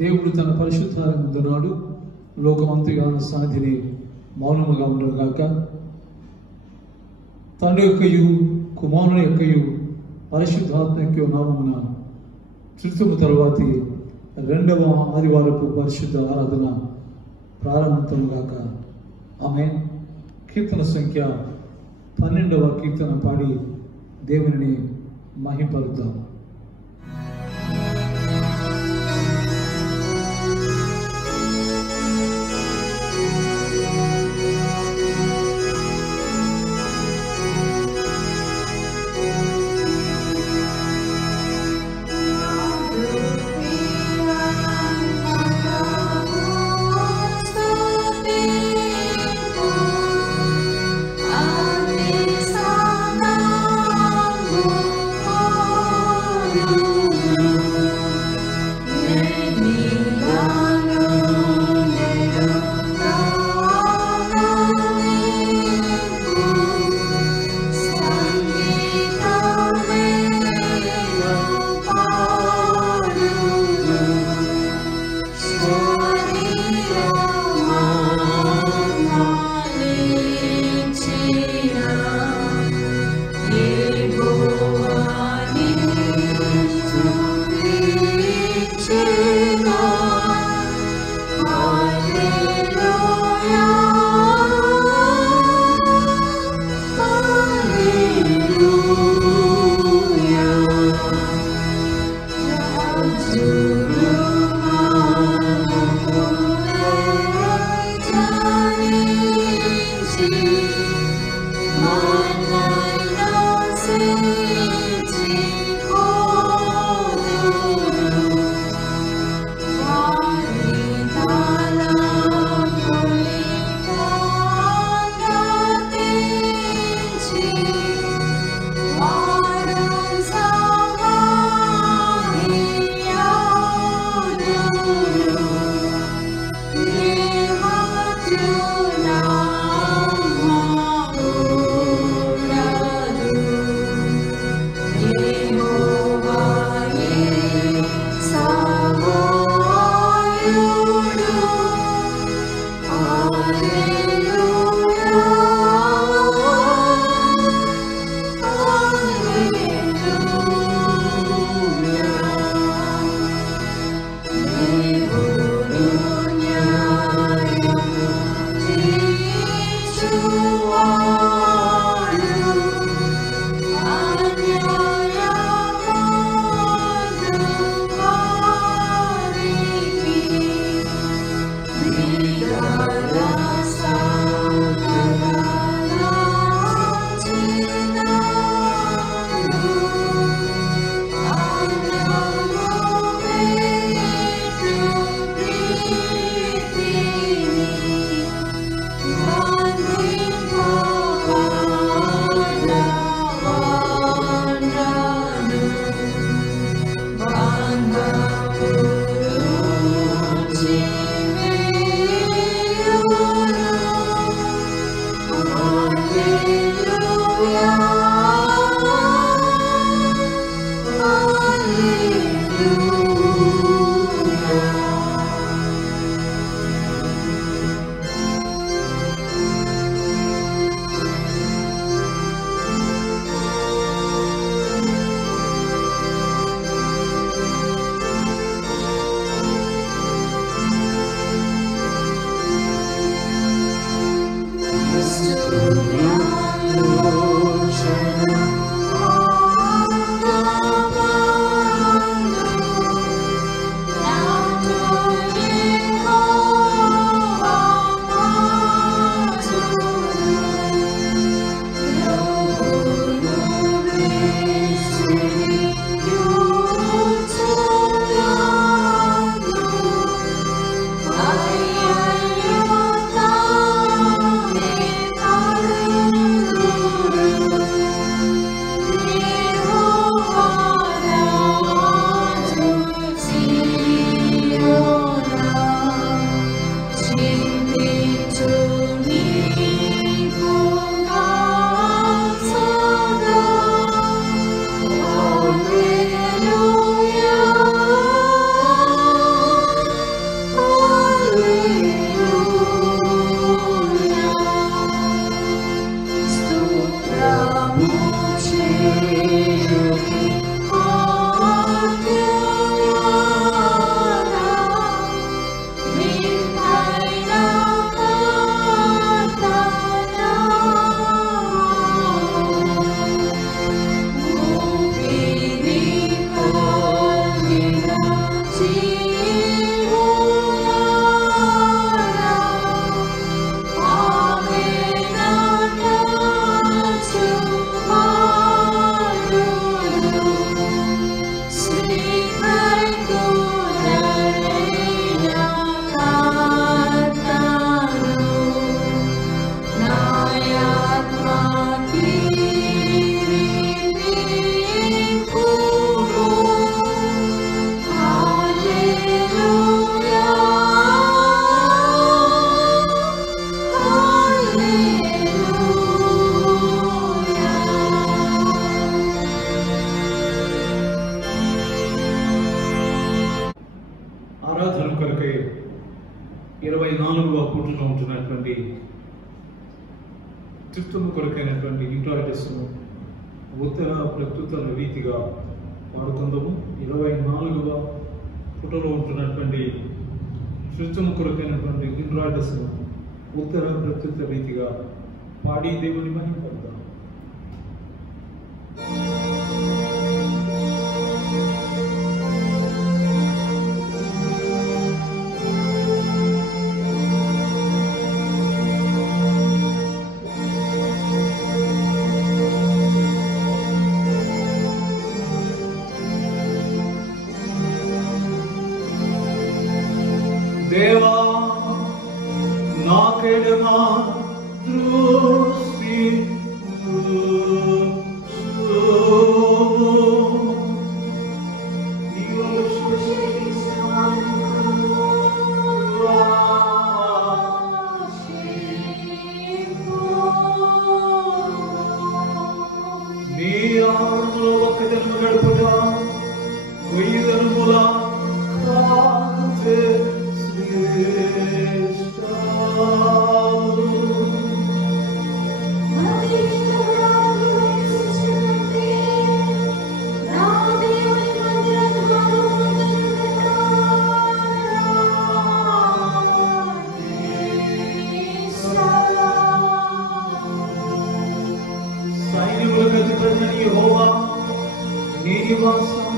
దేవుడు తన పరిశుద్ధాల ముందున్నాడు. లోకమంతగా సన్నిధిని మౌనముగా ఉండగాక. తండ్రి యొక్కయు కుమారుని యొక్కయు పరిశుద్ధాత్మ యొక్క నామమున త్రిత్వము తరువాతి రెండవ ఆదివారపు పరిశుద్ధ ఆరాధన ప్రారంభంగాక. ఆమేన్. కీర్తన సంఖ్య 12వ కీర్తన పాడి దేవుని మహింపరుద్దాం. Rasa కొరకైనటువంటి త్రిత్వము కొరకైనటువంటి ఇంట్రాయిటస్ను ఉత్తర ప్రత్యుత్తర రీతిగా వాడుకుందాము. 24వ ఫోటోలో ఉంటున్నటువంటి త్రిత్వము కొరకైనటువంటి ఇంట్రాయిటస్ను ఉత్తర ప్రత్యుత్తర రీతిగా పాడి దేవుని మహిమపడతాం. దేవా నాకెడమా దృష్టి నీ ఆనందంలో ఒక్క జన్మ గడుపుట 1000 జన్మల కాంతి సైన్యములకు అధిపతిని యెహోవా నీ నివాసము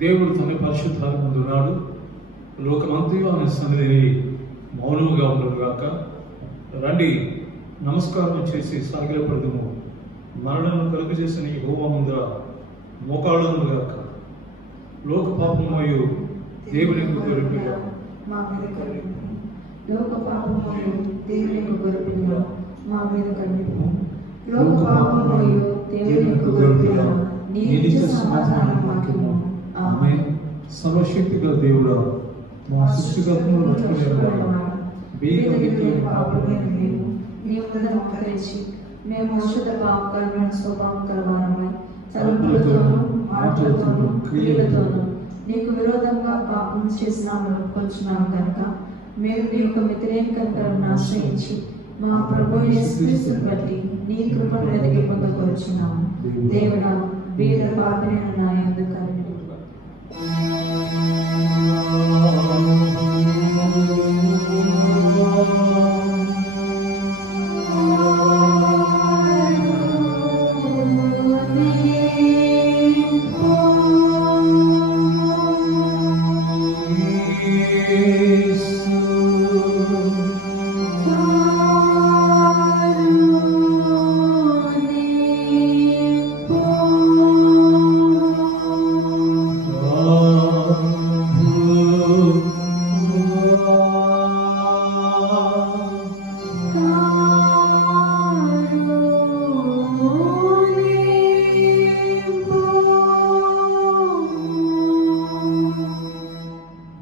దేవుడు తన పరిశుద్ధాల ముందు ఉన్నాడు. లోకమంతయు ఆయన సన్నిధిని మౌనముగా ఉండడుగాక. రండి నమస్కారం చేసి సాగిలపడదుము. మరణను కలుగు చేసిన యెహోవా ముందర మోకాళ్ళను గాక. లోక పాపమయు దేవుని గొర్రెపిల్ల మా మీద కరుణింపు. లోక పాపమయు దేవుని గొర్రెపిల్ల మా మీద కరుణింపు. లోక పాపమయు దేవుని గొర్రెపిల్ల నీ నిత్య సమాధానం మాకిమ్ము. ఆమేన్. సర్వశక్తిగల దేవుడా, మా సృష్టికర్తను రక్షకుడైన మేము శుద్ధ పాప కర్మను స్వభావం కలవారమై తలంపులతోనూ మాటలతోనూ క్రియలతోనూ నీకు విరోధంగా పాపం చేసినామని ఒప్పుకొంచున్నాము కనుక మేము నీ యొక్క వ్యతిరేక కర్మను ఆశ్రయించి మా ప్రభు యేసుక్రీస్తుని బట్టి నీ కృపను ఎదిగి పొందకొచ్చున్నాము. దేవుడా, బీద పాపినైన నా యందు కరుణింపు.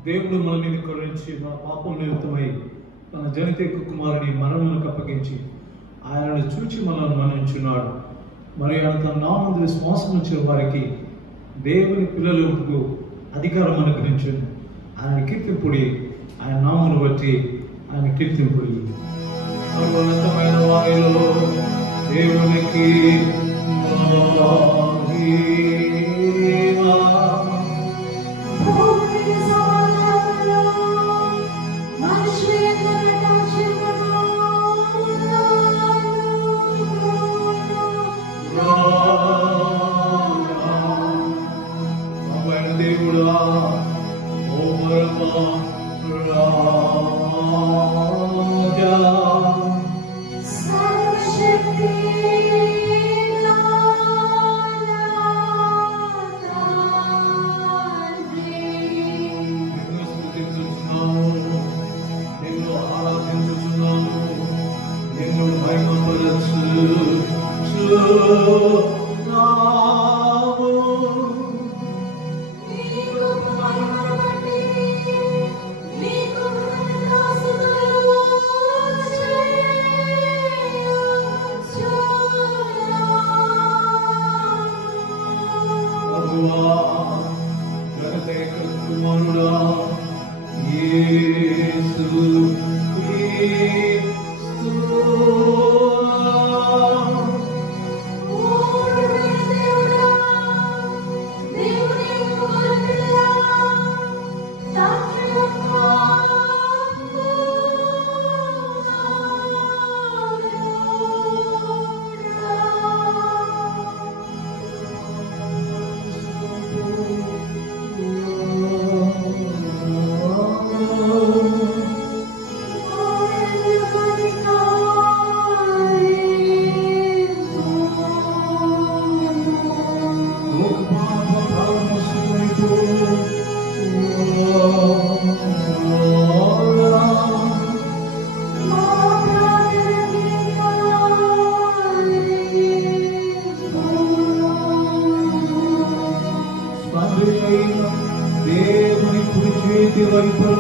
దేవుడు మన మీద కరుణించి మన పాపం నిమిత్తమై తన జనితేక కుమారుని మరణములకు అప్పగించి ఆయనను చూచి మనల్ని మన్నించున్నాడు. మరి ఆయన తన నామమున విశ్వాసం ఉంచిన వారికి దేవుని పిల్లలకు అధికారం అనుగ్రహించును. ఆయన కీర్తింపుడి, ఆయన నామమును బట్టి ఆయన కీర్తింపుడి. సర్వోన్నతమైన వారిలో దేవునికి మహిమ. దేవుని కుడి చేతి వైపు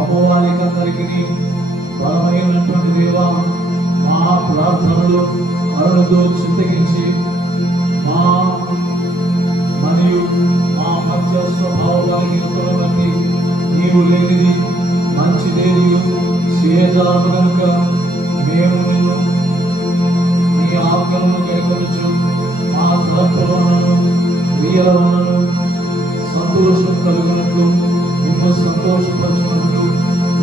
అమ్మవారికందరికీ బలమైనటువంటి దేవా, మా ప్రార్థనలు అరుణతో చింతగించి మరియు మా మధ్య స్వభావ బలహీనతల బట్టి నీవు లేనిది మంచిదేది చేయజాము కనుక మేము నిన్ను నీ ఆజ్ఞలను కైకొనచ్చు మా తలంపులను క్రియలను సంతోషం కలుగునట్లు నిన్ను సంతోషపరచునట్లు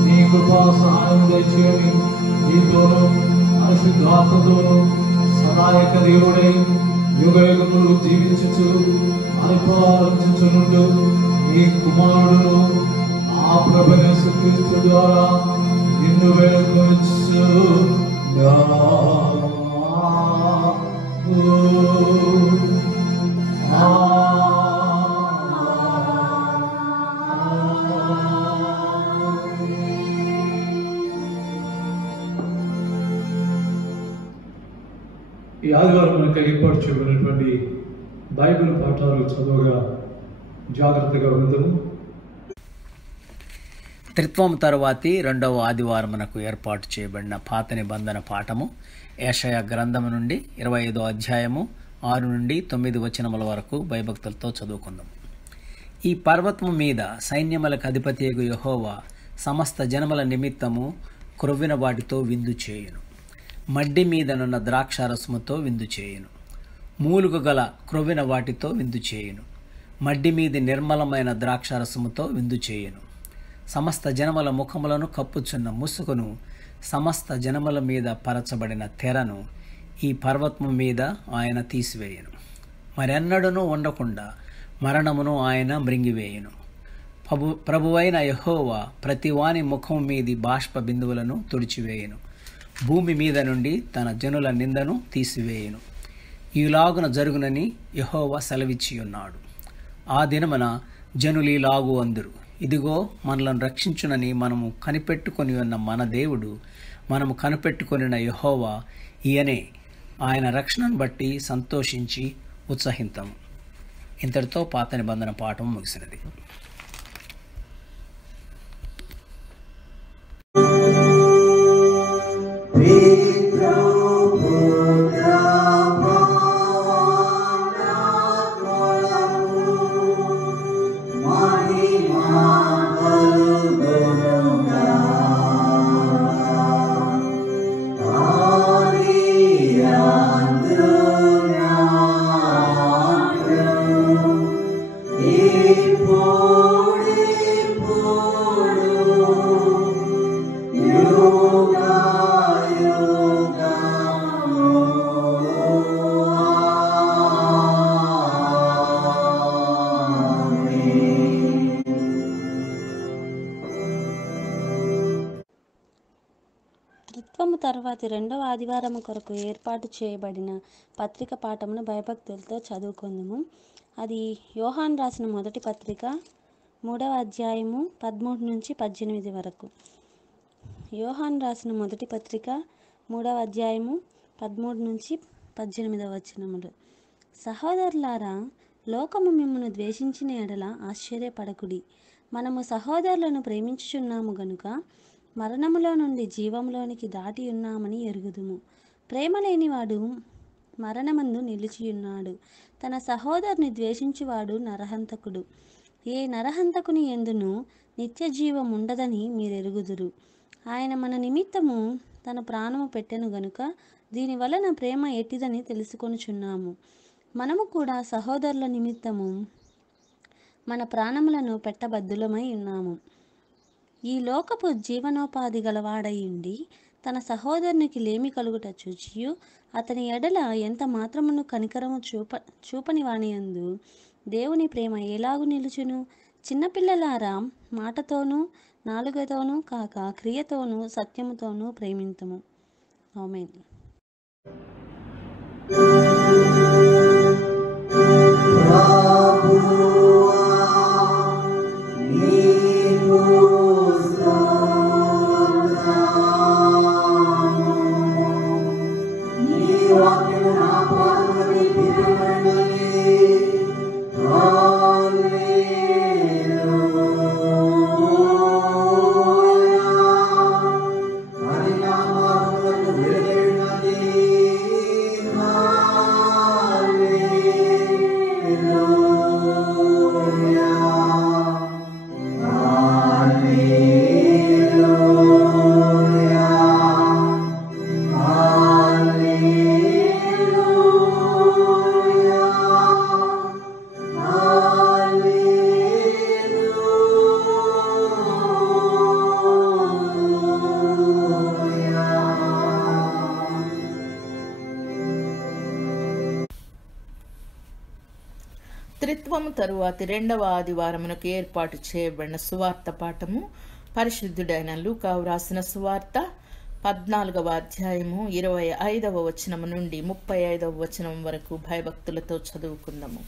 నీ కృపా సహాయం దయచేయని నీతోనూ పరిశుద్ధాత్మతోనూ సదాయక దేవుడై యుగయుగములు జీవించుచు పరిపాలించుచునుండు నీ కుమారుడును ఆ ప్రభు యేసుక్రీస్తు ద్వారా నిన్ను వేడుకొనుచు ఈ ఆదివారం మనకు ఏర్పాటు చేయబడినటువంటి బైబిల్ పాఠాలు చదువుగా జాగ్రత్తగా ఉందము. త్రిత్వం తరువాతి రెండవ ఆదివారమునకు ఏర్పాటు చేయబడిన పాత నిబంధన పాఠము యెషయా గ్రంథము నుండి 25వ అధ్యాయము 6 నుండి 9 వచనముల వరకు భయభక్తులతో చదువుకుందాం. ఈ పర్వతము మీద సైన్యములకు అధిపతియగు యెహోవా సమస్త జనముల నిమిత్తము క్రొవ్విన వాటితో విందు చేయును. మడ్డి మీదనున్న ద్రాక్షారసముతో విందు చేయును. మూలుగు గల క్రొవ్విన వాటితో విందు చేయును. మడ్డి మీది నిర్మలమైన ద్రాక్షారసముతో విందు చేయును. సమస్త జనముల ముఖములను కప్పుచున్న ముసుగును, సమస్త జనముల మీద పరచబడిన తెరను ఈ పర్వతము మీద ఆయన తీసివేయును. మరెన్నడూనూ ఉండకుండా మరణమును ఆయన మృంగివేయును. ప్రభువైన యెహోవా ప్రతివాని ముఖము మీది బాష్ప బిందువులను తుడిచివేయును. భూమి మీద నుండి తన జనుల నిందను తీసివేయును. ఈలాగున జరుగునని యెహోవా సెలవిచ్చి ఉన్నాడు. ఆ దినమున జనులీలాగు అందురు, ఇదిగో మనలను రక్షించునని మనము కనిపెట్టుకొని ఉన్న మన దేవుడు, మనము కనిపెట్టుకొనిన యెహోవా ఈయనే. ఆయన రక్షణను బట్టి సంతోషించి ఉత్సహింతాము. ఇంతటితో పాత నిబంధన పాఠం ముగిసినది. Pietro Buddha తర్వాతి రెండవ ఆదివారం కొరకు ఏర్పాటు చేయబడిన పత్రిక పాఠమును భయభక్తులతో చదువుకుందాము. అది యోహాన్ రాసిన మొదటి పత్రిక 3వ అధ్యాయము 13 నుంచి 18 వరకు. యోహాన్ రాసిన మొదటి పత్రిక 3వ అధ్యాయము 13 నుంచి 18 వచనములు. సహోదరులారా, లోకము మిమ్మును ద్వేషించిన ఎడల ఆశ్చర్యపడకుడి. మనము సహోదరులను ప్రేమించుచున్నాము గనుక మరణములో నుండి జీవములోనికి దాటి ఉన్నామని ఎరుగుదుము. ప్రేమ లేనివాడు మరణమందు నిలిచియున్నాడు. తన సహోదరుని ద్వేషించువాడు నరహంతకుడు. ఏ నరహంతకుని యందును నిత్య జీవం ఉండదని మీరెరుగుదురు. ఆయన మన నిమిత్తము తన ప్రాణము పెట్టెను గనుక దీని వలన ప్రేమ ఎట్టిదని తెలుసుకొనుచున్నాము. మనము కూడా సహోదరుల నిమిత్తము మన ప్రాణములను పెట్టబద్దులమై ఉన్నాము. ఈ లోకపు జీవనోపాధి గలవాడయుండి తన సహోదరునికి లేమి కలుగుట చూచియు అతని ఎడల ఎంత మాత్రమును కనికరము చూపని వానియందు దేవుని ప్రేమ ఎలాగు నిలుచును? చిన్నపిల్లలారా, మాటతోనూ నాలుగతోనూ కాక క్రియతోనూ సత్యముతోనూ ప్రేమింతుము. ఆమేన్. త్రిత్వము తరువాతి రెండవ ఆదివారమునకు ఏర్పాటు చేయబడిన సువార్త పాఠము పరిశుద్ధుడైన లూకా వ్రాసిన సువార్త 14వ అధ్యాయము 25వ వచనము నుండి 35వ వచనం వరకు భయభక్తులతో చదువుకుందాము.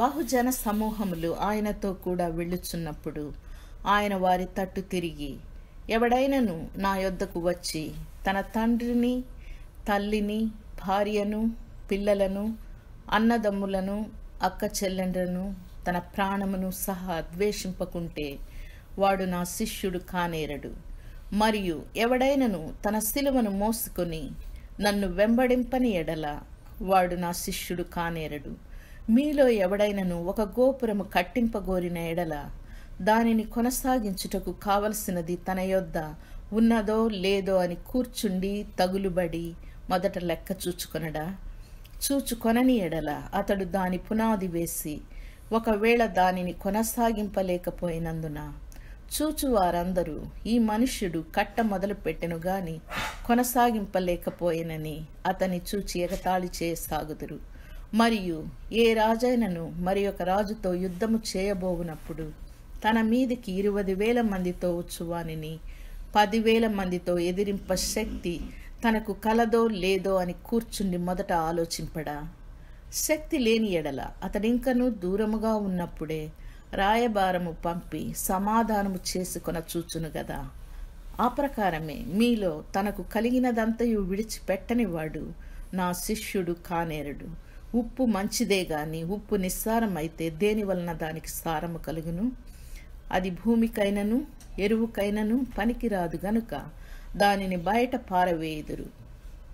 బహుజన సమూహములు ఆయనతో కూడా వెళ్ళుచున్నప్పుడు ఆయన వారి తట్టు తిరిగి, ఎవడైనను నా యొద్దకు వచ్చి తన తండ్రిని, తల్లిని, భార్యను, పిల్లలను, అన్నదమ్ములను, అక్క చెల్లెండ్రను, తన ప్రాణమును సహా ద్వేషింపకుంటే వాడు నా శిష్యుడు కానేరడు. మరియు ఎవడైనను తన సిలువను మోసుకొని నన్ను వెంబడింపని ఎడల వాడు నా శిష్యుడు కానేరడు. మీలో ఎవడైనను ఒక గోపురము కట్టింపగోరిన ఎడల దానిని కొనసాగించుటకు కావలసినది తన యొద్ద ఉన్నదో లేదో అని కూర్చుండి తగులుబడి మొదట లెక్క చూచుకొనడా? చూచుకొనని ఎడల అతడు దాని పునాది వేసి ఒకవేళ దానిని కొనసాగింపలేకపోయినందున చూచువారందరూ ఈ మనుష్యుడు కట్ట మొదలు పెట్టెను గాని కొనసాగింపలేకపోయినని అతని చూచి ఎగతాళి చేయసాగుదురు. మరియు ఏ రాజైనను మరి ఒక రాజుతో యుద్ధము చేయబోవునప్పుడు తన మీదికి 20,000 మందితో వచ్చువానిని 10,000 మందితో ఎదిరింప శక్తి తనకు కలదో లేదో అని కూర్చుండి మొదట ఆలోచింపడా? శక్తి లేని ఎడల అతడింకనూ దూరముగా ఉన్నప్పుడే రాయబారము పంపి సమాధానము చేసుకొన చూచును గదా. ఆ ప్రకారమే మీలో తనకు కలిగినదంతయు విడిచిపెట్టని వాడు నా శిష్యుడు కానేరడు. ఉప్పు మంచిదే గాని ఉప్పు నిస్సారమైతే దేని వలన దానికి సారము కలుగును? అది భూమికైనను ఎరువుకైనను పనికిరాదు గనుక దానిని బయట పారవేయుదురు.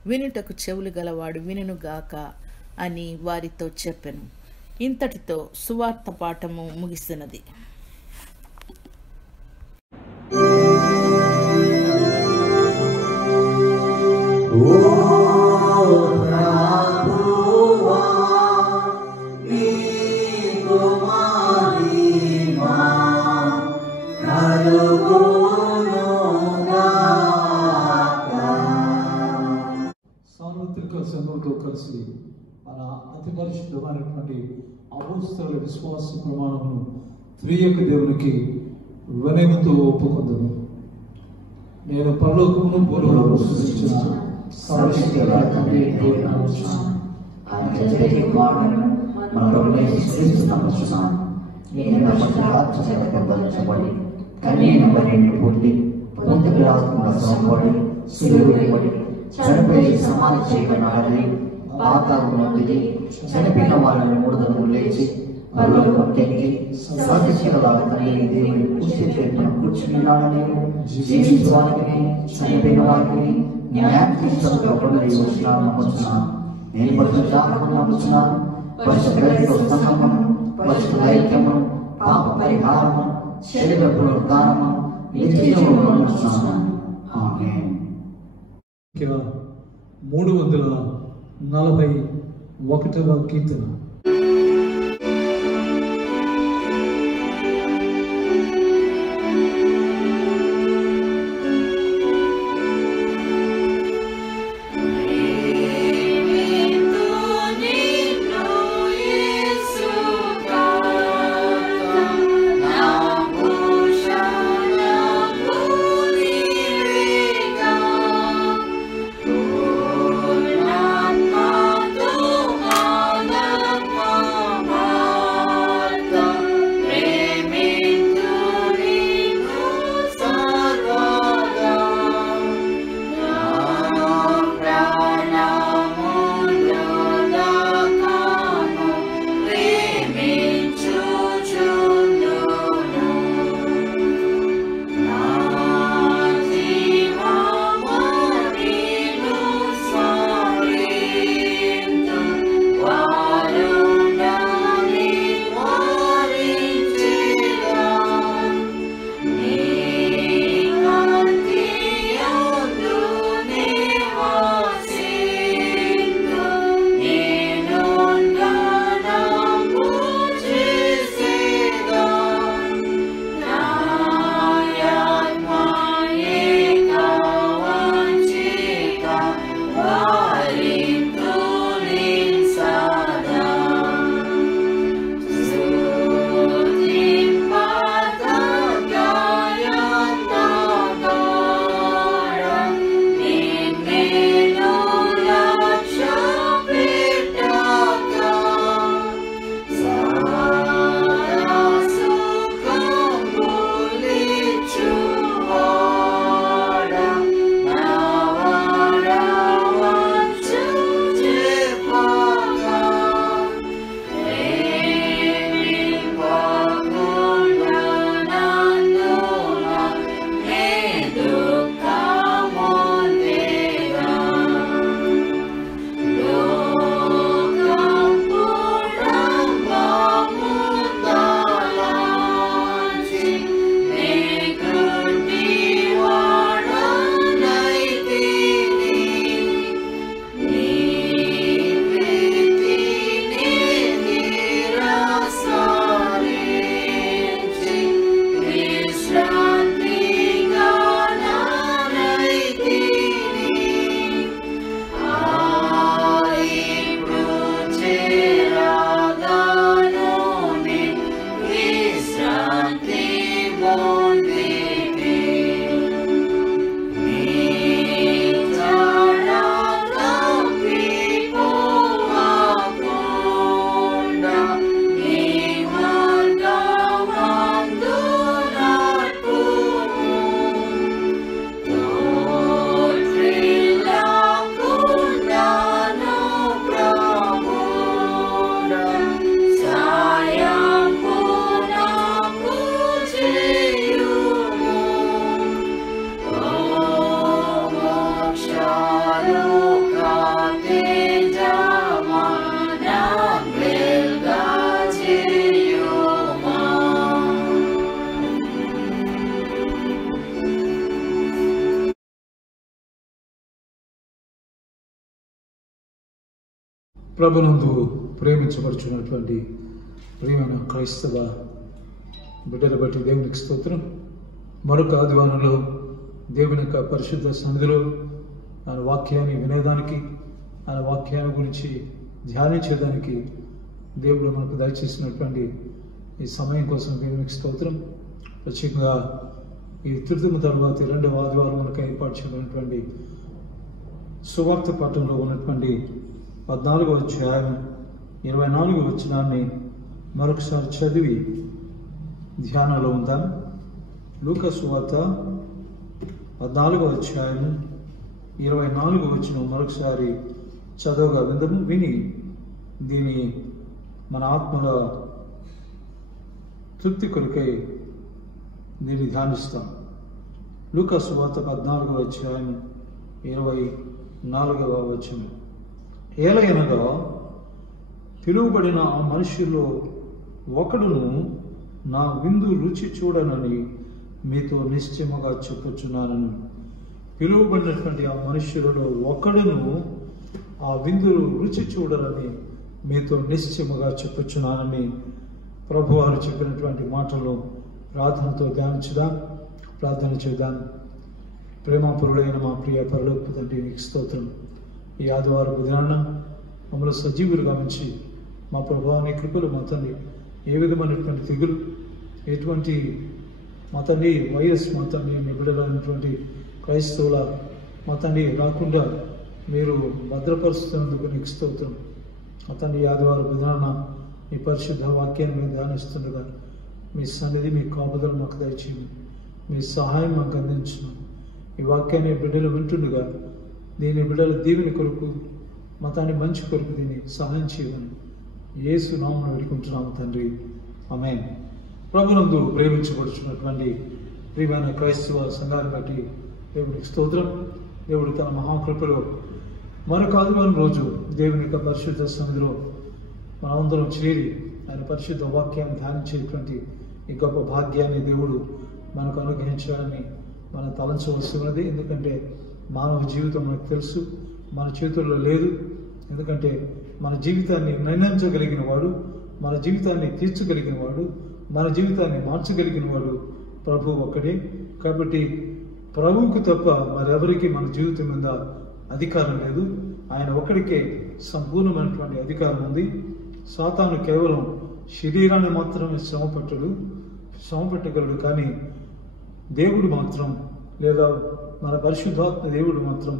వినుటకు చెవులు గలవాడు వినుగాక అని వారితో చెప్పెను. ఇంతటితో సువార్త పాఠము ముగిసినది. సార్వత్రిక సంఘంతో కలిసి మన అతి పరిశుద్ధమైనటువంటి అపోస్తలుల విశ్వాస ప్రమాణమును త్రియక దేవునికి వినయముతో ఒప్పుకొందును. నేను పరలోకమును భూలోకమును సృష్టించిన సర్వశక్తి గల తండ్రి దేవుని నమ్ముచున్నాను. అత్యంత కుమారుడును మన ప్రభువైన యేసుక్రీస్తు నమ్ముచున్నాను. ఈయన పరిశుద్ధాత్మ చేత గర్భధారించబడి కన్యక మరియ నుండి పుట్టి పొంతి పిలాతుకు శ్రమపడి సిలువ వేయబడి చనిపోయి సమాధి చేయబడినాడని పాతాళములో దిగి చనిపోయిన వారిని మూడు దినములు లేచి పరలోకముకెక్కి సర్వశక్తి గల తండ్రి దేవుని కుడి చేతిన కూర్చున్నాడని జీవించువారికి చనిపోయిన వారికి న్యాయం తీర్చుటకు ఒకడు వచ్చినాను నమ్ముచున్నాను. నేను పరిశుద్ధాత్మను నమ్ముచున్నాను. పరిశుద్ధ సంగమము, పరిశుద్ధ ఐక్యమును, పాప పరిహారము, శరీర పునరుద్ధానము, నిత్య జీవమును నమ్ముచున్నాను. ఆమేన్. 341వ కీర్తన. ప్రభునందు ప్రేమించబడుచున్నటువంటి ప్రియమైన క్రైస్తవ బిడ్డల బట్టి దేవునికి స్తోత్రం. మరొక ఆదివారంలో దేవుని యొక్క పరిశుద్ధ సన్నిధిలో ఆయన వాక్యాన్ని వినేదానికి, ఆయన వాక్యాన్ని గురించి ధ్యానించేదానికి దేవుడు మనకు దయచేసినటువంటి ఈ సమయం కోసం దేవునికి స్తోత్రం. ప్రత్యేకంగా ఈ తృతీయ తర్వాత రెండవ ఆదివారం మనకు ఏర్పాటు చేయబడినటువంటి సువార్త పట్టణంలో ఉన్నటువంటి 14వ అధ్యాయం 24వ వచనాన్ని మరొకసారి చదివి ధ్యానంలో ఉందాం. లూకా సువార్త 14వ అధ్యాయం 24వ వచనం మరొకసారి చదవగా విని దీని మన ఆత్మల తృప్తి కొరకై దీన్ని ధ్యానిస్తాం. లూకా సువార్త 14వ అధ్యాయం 24వ వచనం. ఏలయనగా పిలువబడిన ఆ మనుషుల్లో ఒకడును నా విందు రుచి చూడనని మీతో నిశ్చయముగా చెప్పుచున్నానని. పిలువబడినటువంటి ఆ మనుష్యులలో ఒకడును ఆ విందు రుచి చూడనని మీతో నిశ్చయముగా చెప్పుచున్నానని ప్రభువారు చెప్పినటువంటి మాటలు ప్రార్థనతో ధ్యానించుదాం. ప్రార్థన చేద్దాం. ప్రేమపరుడైన మా ప్రియ పరలోకపు తండ్రి, నీకు స్తోత్రం. ఈ ఆదివారపు దినాన మమ్మల్ని సజీవులుగా ఉంచి మా ప్రభువా నీ కృపలు మా తండ్రి ఏ విధమైనటువంటి తెగులు, ఎటువంటి మా తండ్రి వైరస్ మా తండ్రి మీ బిడ్డలైనటువంటి క్రైస్తవుల మా తండ్రి రాకుండా మీరు భద్రపరుస్తున్నందుకు నీకు స్తోత్రం. మా తండ్రి ఆదివారపు దినాన మీ పరిశుద్ధ వాక్యాన్ని మేము ధ్యానిస్తుండగా మీ సన్నిధి, మీ కాపుదలు మాకు దయచేయండి. మీ సహాయం మాకు అందించను. ఈ వాక్యాన్ని బిడ్డలు వింటుండగా దీని బిడ్డల దీవెని కొరకు మా తండ్రి మంచి కొరకు దీన్ని సహాయం చేయమని యేసు నామమున వేడుకుంటున్నాము తండ్రి, ఆమేన్. ప్రభునందు ప్రేమించబడుచున్నటువంటి ప్రియమైన క్రైస్తవ సంఘాన్ని బట్టి దేవునికి స్తోత్రం. దేవుడు తన మహాకృపలో మరొక ఆదివారం రోజు దేవుని యొక్క పరిశుద్ధ సన్నిధిలో మనమందరం చేరి ఆయన పరిశుద్ధ వాక్యాన్ని ధ్యానించేటువంటి ఈ గొప్ప భాగ్యాన్ని దేవుడు మనకు అనుగ్రహించాలని మనం తలంచవలసి ఉన్నది. ఎందుకంటే మానవ జీవితం మనకు తెలుసు, మన చేతుల్లో లేదు. ఎందుకంటే మన జీవితాన్ని నిర్ణయించగలిగిన వాడు, మన జీవితాన్ని తీర్చగలిగిన వాడు, మన జీవితాన్ని మార్చగలిగిన వాడు ప్రభు ఒక్కడే. కాబట్టి ప్రభువుకు తప్ప మరెవరికి మన జీవితం మీద అధికారం లేదు. ఆయన ఒక్కడికే సంపూర్ణమైనటువంటి అధికారం ఉంది. సాతాను కేవలం శరీరాన్ని మాత్రమే శ్రమ పెట్టగలడు. కానీ దేవుడు మాత్రం, లేదా మన పరిశుద్ధాత్మ దేవుడు మాత్రం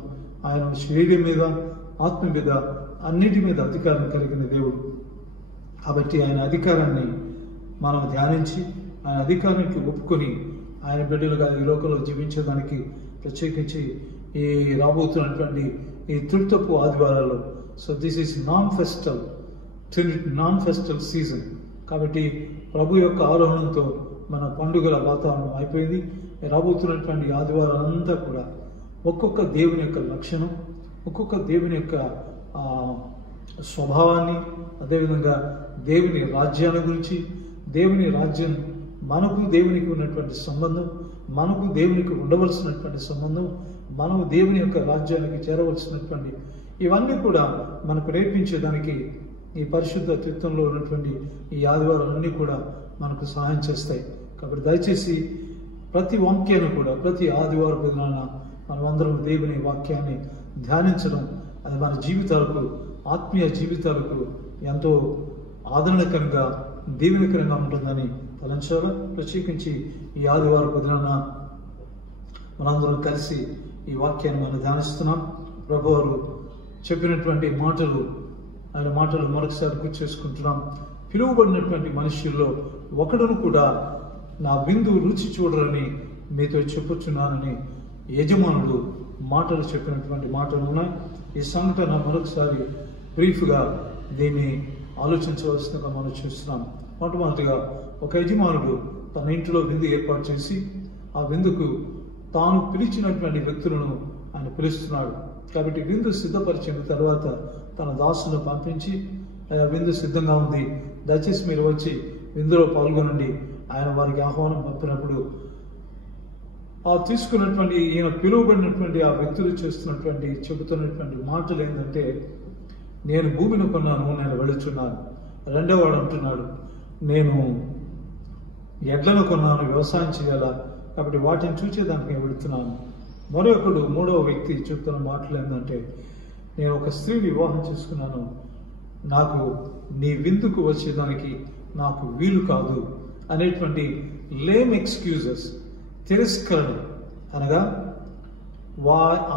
ఆయన శరీరం మీద, ఆత్మ మీద, అన్నిటి మీద అధికారం కలిగిన దేవుడు. కాబట్టి ఆయన అధికారాన్ని మనం ధ్యానించి ఆయన అధికారానికి ఒప్పుకొని ఆయన బిడ్డలుగా ఈ లోకంలో జీవించడానికి ప్రత్యేకించి ఈ రాబోతున్నటువంటి ఈ తృప్తపు ఆదివారాల్లో, so this is non festal season. కాబట్టి ప్రభు యొక్క ఆరోహణంతో మన పండుగల వాతావరణం అయిపోయింది. రాబోతున్నటువంటి ఆదివారాలంతా కూడా ఒక్కొక్క దేవుని యొక్క లక్షణం, ఒక్కొక్క దేవుని యొక్క స్వభావాన్ని, అదేవిధంగా దేవుని రాజ్యాన్ని గురించి, దేవుని రాజ్యం మనకు దేవునికి ఉన్నటువంటి సంబంధం, మనకు దేవునికి ఉండవలసినటువంటి సంబంధం, మనము దేవుని యొక్క రాజ్యానికి చేరవలసినటువంటి ఇవన్నీ కూడా మనకు నేర్పించేదానికి ఈ పరిశుద్ధ చిత్తంలో ఉన్నటువంటి ఈ ఆదివారాలన్నీ కూడా మనకు సహాయం చేస్తాయి. కాబట్టి దయచేసి ప్రతి వాక్యాన్ని కూడా ప్రతి ఆదివారం దినాన మనమందరం దేవుని వాక్యాన్ని ధ్యానించడం, అది మన జీవితాలకు, ఆత్మీయ జీవితాలకు ఎంతో ఆదరణకరంగా, దీవెనకరంగా ఉంటుందని తలంచాలా. ప్రత్యేకించి ఈ ఆదివారం దినాన మనందరం కలిసి ఈ వాక్యాన్ని మనం ధ్యానిస్తున్నాం. ప్రభువారు చెప్పినటువంటి మాటలు, ఆయన మాటలు మరొకసారి గుర్తు చేసుకుంటున్నాం. పిలువబడినటువంటి మనుషుల్లో ఒకడును కూడా నా విందు రుచి చూడరని మీతో చెప్పుచున్నానని యజమానుడు మాటలు చెప్పినటువంటి మాటలు ఉన్నాయి. ఈ సంఘటన మరొకసారి బ్రీఫ్గా దీన్ని ఆలోచించవలసిందిగా మనం చూస్తున్నాం. మొట్టమొదటిగా ఒక యజమానుడు తన ఇంటిలో విందు ఏర్పాటు చేసి ఆ విందుకు తాను పిలిచినటువంటి వ్యక్తులను ఆయన పిలుస్తున్నాడు. కాబట్టి విందు సిద్ధపరిచిన తర్వాత తన దాసులను పంపించి విందు సిద్ధంగా ఉంది, దయచేసి మీరు వచ్చి విందులో పాల్గొనండి ఆయన వారికి ఆహ్వానం పంపినప్పుడు ఆ తీసుకున్నటువంటి ఈయన పిలువబడినటువంటి ఆ వ్యక్తులు చెబుతున్నటువంటి మాటలు ఏంటంటే, నేను భూమిని కొన్నాను, నేను వెళుచున్నాను. రెండోవాడు అంటున్నాడు, నేను ఎడ్లను కొన్నాను, వ్యవసాయం చేయాలా, కాబట్టి వాటిని చూసేదానికి నేను వెళుతున్నాను. మూడవ వ్యక్తి చెప్తున్న మాటలు ఏంటంటే, నేను ఒక స్త్రీ వివాహం చేసుకున్నాను, నాకు నీ విందుకు వచ్చేదానికి నాకు వీలు కాదు అనేటువంటి లేమ్ ఎక్స్క్యూజెస్, తిరస్కరణ అనగా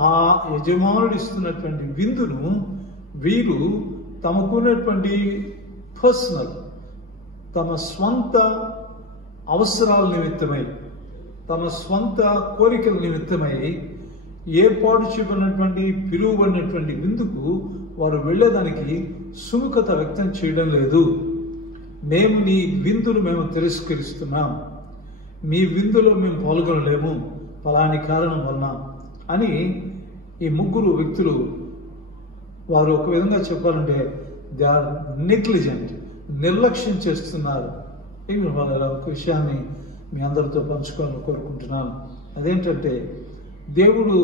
ఆ యజమానుడు ఇస్తున్నటువంటి విందును వీరు తమకున్నటువంటి పర్సనల్ తమ స్వంత అవసరాల నిమిత్తమై తమ స్వంత కోరికల నిమిత్తమై ఏర్పాటు చేయబడినటువంటి పిలువబడినటువంటి విందుకు వారు వెళ్ళేదానికి సుముఖత వ్యక్తం చేయడం లేదు. మేము నీ విందును మేము తిరస్కరిస్తున్నాం, మీ విందులో మేము పాల్గొనలేము ఫలాని కారణం వలన అని ఈ ముగ్గురు వ్యక్తులు వారు ఒక విధంగా చెప్పాలంటే దే ఆర్ నెగ్లిజెంట్, నిర్లక్ష్యం చేస్తున్నారు. వాళ్ళ ఒక విషయాన్ని మీ అందరితో పంచుకోవాలని కోరుకుంటున్నాను. అదేంటంటే దేవుడు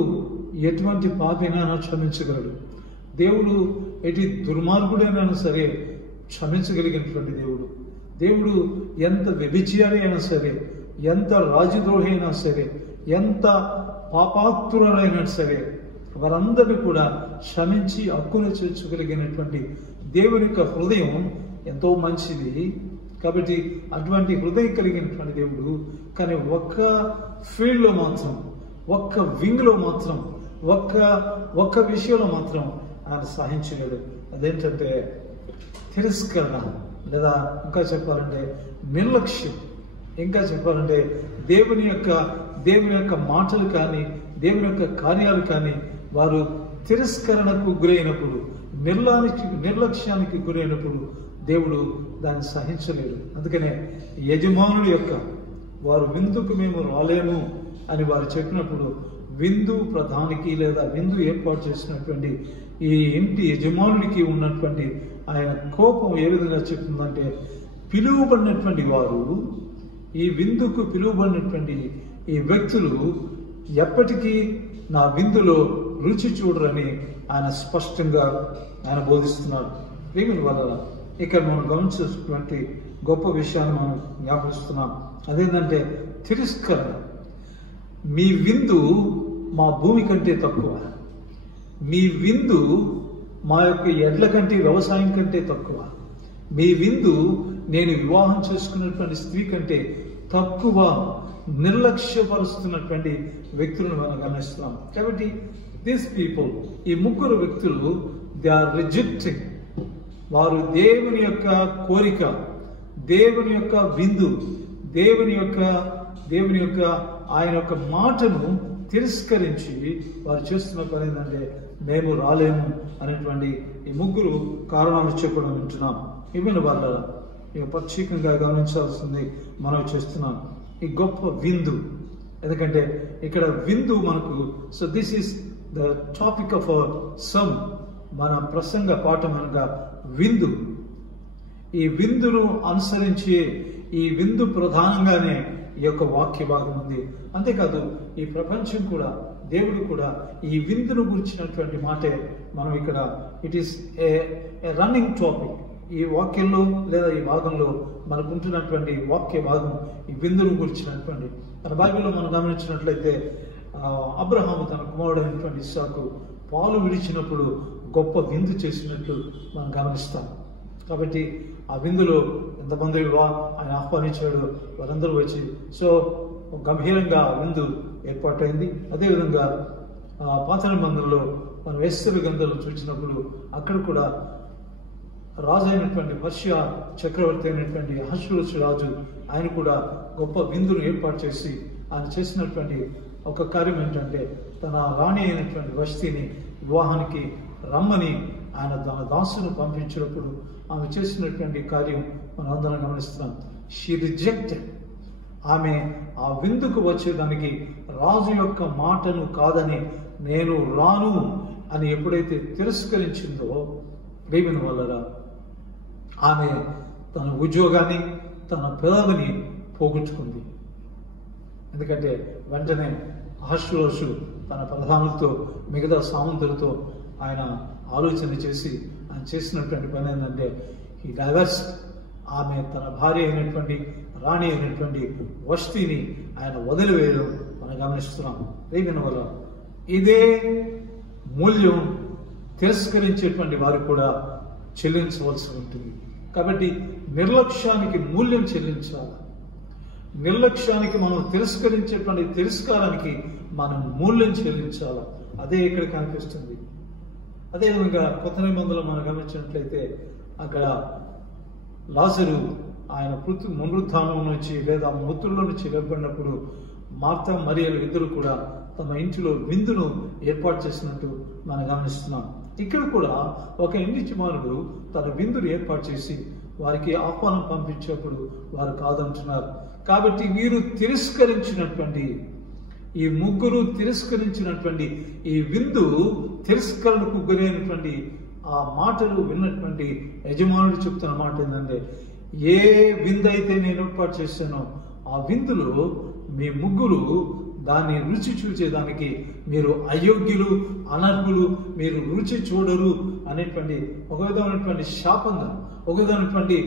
ఎటువంటి పాపైనా క్షమించగలడు. దేవుడు ఎటు దుర్మార్గుడైనా సరే క్షమించగలిగినటువంటి దేవుడు. దేవుడు ఎంత వ్యభిచారి అయినా సరే, ఎంత రాజద్రోహి అయినా సరే, ఎంత పాపాత్తురైనా సరే వారందరినీ కూడా క్షమించి హక్కును చేర్చుకోగలిగినటువంటి దేవుని యొక్క హృదయం ఎంతో మంచిది. కాబట్టి అటువంటి హృదయం కలిగినటువంటి దేవుడు కానీ ఒక్క ఫీల్డ్లో మాత్రం, ఒక్క వింగ్లో మాత్రం, ఒక్క విషయంలో మాత్రం ఆయన సహించలేడు. అదేంటంటే తిరస్కరణ, లేదా ఇంకా చెప్పాలంటే నిర్లక్ష్యం, ఇంకా చెప్పాలంటే దేవుని యొక్క మాటలు కానీ దేవుని యొక్క కార్యాలు కానీ వారు తిరస్కరణకు గురైనప్పుడు, నిర్లక్ష్యానికి గురైనప్పుడు దేవుడు దాన్ని సహించలేడు. అందుకనే యజమానుడి యొక్క వారు విందుకు మేము రాలేము అని వారు చెప్పినప్పుడు విందు ప్రధానికి లేదా విందు ఏర్పాటు చేసినటువంటి ఈ ఇంటి యజమానుడికి ఉన్నటువంటి ఆయన కోపం ఏ విధంగా చెప్తుందంటే, పిలువబడినటువంటి వారు, ఈ విందుకు పిలువబడినటువంటి ఈ వ్యక్తులు ఎప్పటికీ నా విందులో రుచి చూడరని ఆయన స్పష్టంగా ఆయన బోధిస్తున్నాడు. ప్రేమిల వల్ల ఇక్కడ మనం గమనించినటువంటి గొప్ప విషయాన్ని మనం జ్ఞాపకిస్తున్నాం. అదేంటంటే తిరస్కరణ. మీ విందు మా భూమి కంటే తక్కువ, మీ విందు మా యొక్క ఎడ్ల కంటే, వ్యవసాయం కంటే తక్కువ, మీ విందు నేను వివాహం చేసుకున్నటువంటి స్త్రీ కంటే తక్కువ నిర్లక్ష్యపరుస్తున్నటువంటి వ్యక్తులను మనం గమనిస్తున్నాం. కాబట్టి దీస్ పీపుల్, ఈ ముగ్గురు వ్యక్తులు, దే ఆర్ రిజెక్టింగ్. వారు దేవుని యొక్క కోరిక, దేవుని యొక్క విందు, దేవుని యొక్క ఆయన యొక్క మాటను తిరస్కరించి వారు చేస్తున్న పని ఏంటంటే మేము రాలేము అనేటువంటి ఈ ముగ్గురు కారణాలు చెప్పడం వింటున్నాం. ఇవన్నీ వాళ్ళ ఇక ప్రత్యేకంగా గమనించాల్సింది మనం చేస్తున్నాం ఈ గొప్ప విందు. ఎందుకంటే ఇక్కడ విందు మనకు, so this is the topic of our some, మన ప్రసంగ పాఠం అనగా విందు. ఈ విందును అనుసరించి ఈ విందు ప్రధానంగానే ఈ యొక్క వాక్య భాగం ఉంది. అంతేకాదు ఈ ప్రపంచం కూడా, దేవుడు కూడా ఈ విందును గురించినటువంటి మాటే మనం ఇక్కడ, it is a running topic. ఈ వాక్యంలో లేదా ఈ భాగంలో మనకు ఉంటున్నటువంటి వాక్య భాగం ఈ విందును గురించినటువంటి. మన బైబిల్లో మనం గమనించినట్లయితే అబ్రహాము తన కుమారుడైనటువంటి ఇస్సాకు పాలు విడిచినప్పుడు గొప్ప విందు చేసినట్టు మనం గమనిస్తాం. కాబట్టి ఆ విందులో ఎంతమంది ఆయన ఆహ్వానించాడు, వారందరూ వచ్చి సో గంభీరంగా విందు ఏర్పాటైంది. అదేవిధంగా పాత నిబంధనలో మనం ఎస్తేరు గ్రంథంలో చూసినప్పుడు అక్కడ కూడా రాజు అయినటువంటి పర్షియా చక్రవర్తి అయినటువంటి అహష్వేరోషు రాజు ఆయన కూడా గొప్ప విందును ఏర్పాటు చేసి ఆయన చేసినటువంటి ఒక కార్యం ఏంటంటే తన రాణి అయినటువంటి వష్తిని వివాహానికి రమ్మని ఆయన తన దాసును పంపించినప్పుడు ఆమె చేసినటువంటి కార్యం మనం అందరం గమనిస్తున్నాం. She rejected. ఆమె ఆ విందుకు వచ్చేదానికి రాజు యొక్క మాటను కాదని నేను రాను అని ఎప్పుడైతే తిరస్కరించిందో ప్రేమిన వల్లరా ఆమె తన ఉద్యోగాన్ని, తన పదవిని పోగొట్టుకుంది. ఎందుకంటే వెంటనే అహష్వేరోషు తన ప్రధానులతో, మిగతా సామంతులతో ఆయన ఆలోచన చేసి ఆయన చేసినటువంటి పని ఏంటంటే ఈ డైవర్స్, ఆమె తన భార్య అయినటువంటి రాణి అయినటువంటి వష్తిని ఆయన వదిలివేయడం మనం గమనిస్తున్నాం. ప్రేమిన వల్ల ఇదే మూల్యం తిరస్కరించేటువంటి వారు కూడా చెల్లించవలసి ఉంటుంది. కాబట్టి నిర్లక్ష్యానికి మూల్యం చెల్లించాలి. నిర్లక్ష్యానికి, మనం తిరస్కరించేటువంటి తిరస్కారానికి మనం మూల్యం చెల్లించాలి. అదే ఇక్కడ కనిపిస్తుంది. అదేవిధంగా కొత్త నిబంధనలో మనం గమనించినట్లయితే అక్కడ లాజరు ఆయన పునరుత్థానం నుంచి లేదా మృతుల్లో నుంచి లేపబడినప్పుడు మార్తా మరియలు ఇద్దరు కూడా తమ ఇంటిలో విందును ఏర్పాటు చేసినట్టు మనం గమనిస్తున్నాం. ఇక్కడ కూడా ఒక ఇంటి కుమారుడు తన విందును ఏర్పాటు చేసి వారికి ఆహ్వానం పంపించేప్పుడు వారు కాదంటున్నారు. కాబట్టి వీరు తిరస్కరించినటువంటి, ఈ ముగ్గురు తిరస్కరించినటువంటి ఈ విందు తిరస్కరణకు గురైనటువంటి ఆ మాటలు విన్నటువంటి యజమానుడు చెప్తున్న మాట ఏంటంటే, ఏ విందు అయితే నేను ఏర్పాటు చేశానో ఆ విందులో మీ ముగ్గురు దాన్ని రుచి చూచేదానికి మీరు అయోగ్యులు, అనర్హులు, మీరు రుచి చూడరు అనేటువంటి ఒక విధమైనటువంటి శాపంగా, ఒక విధమైనటువంటి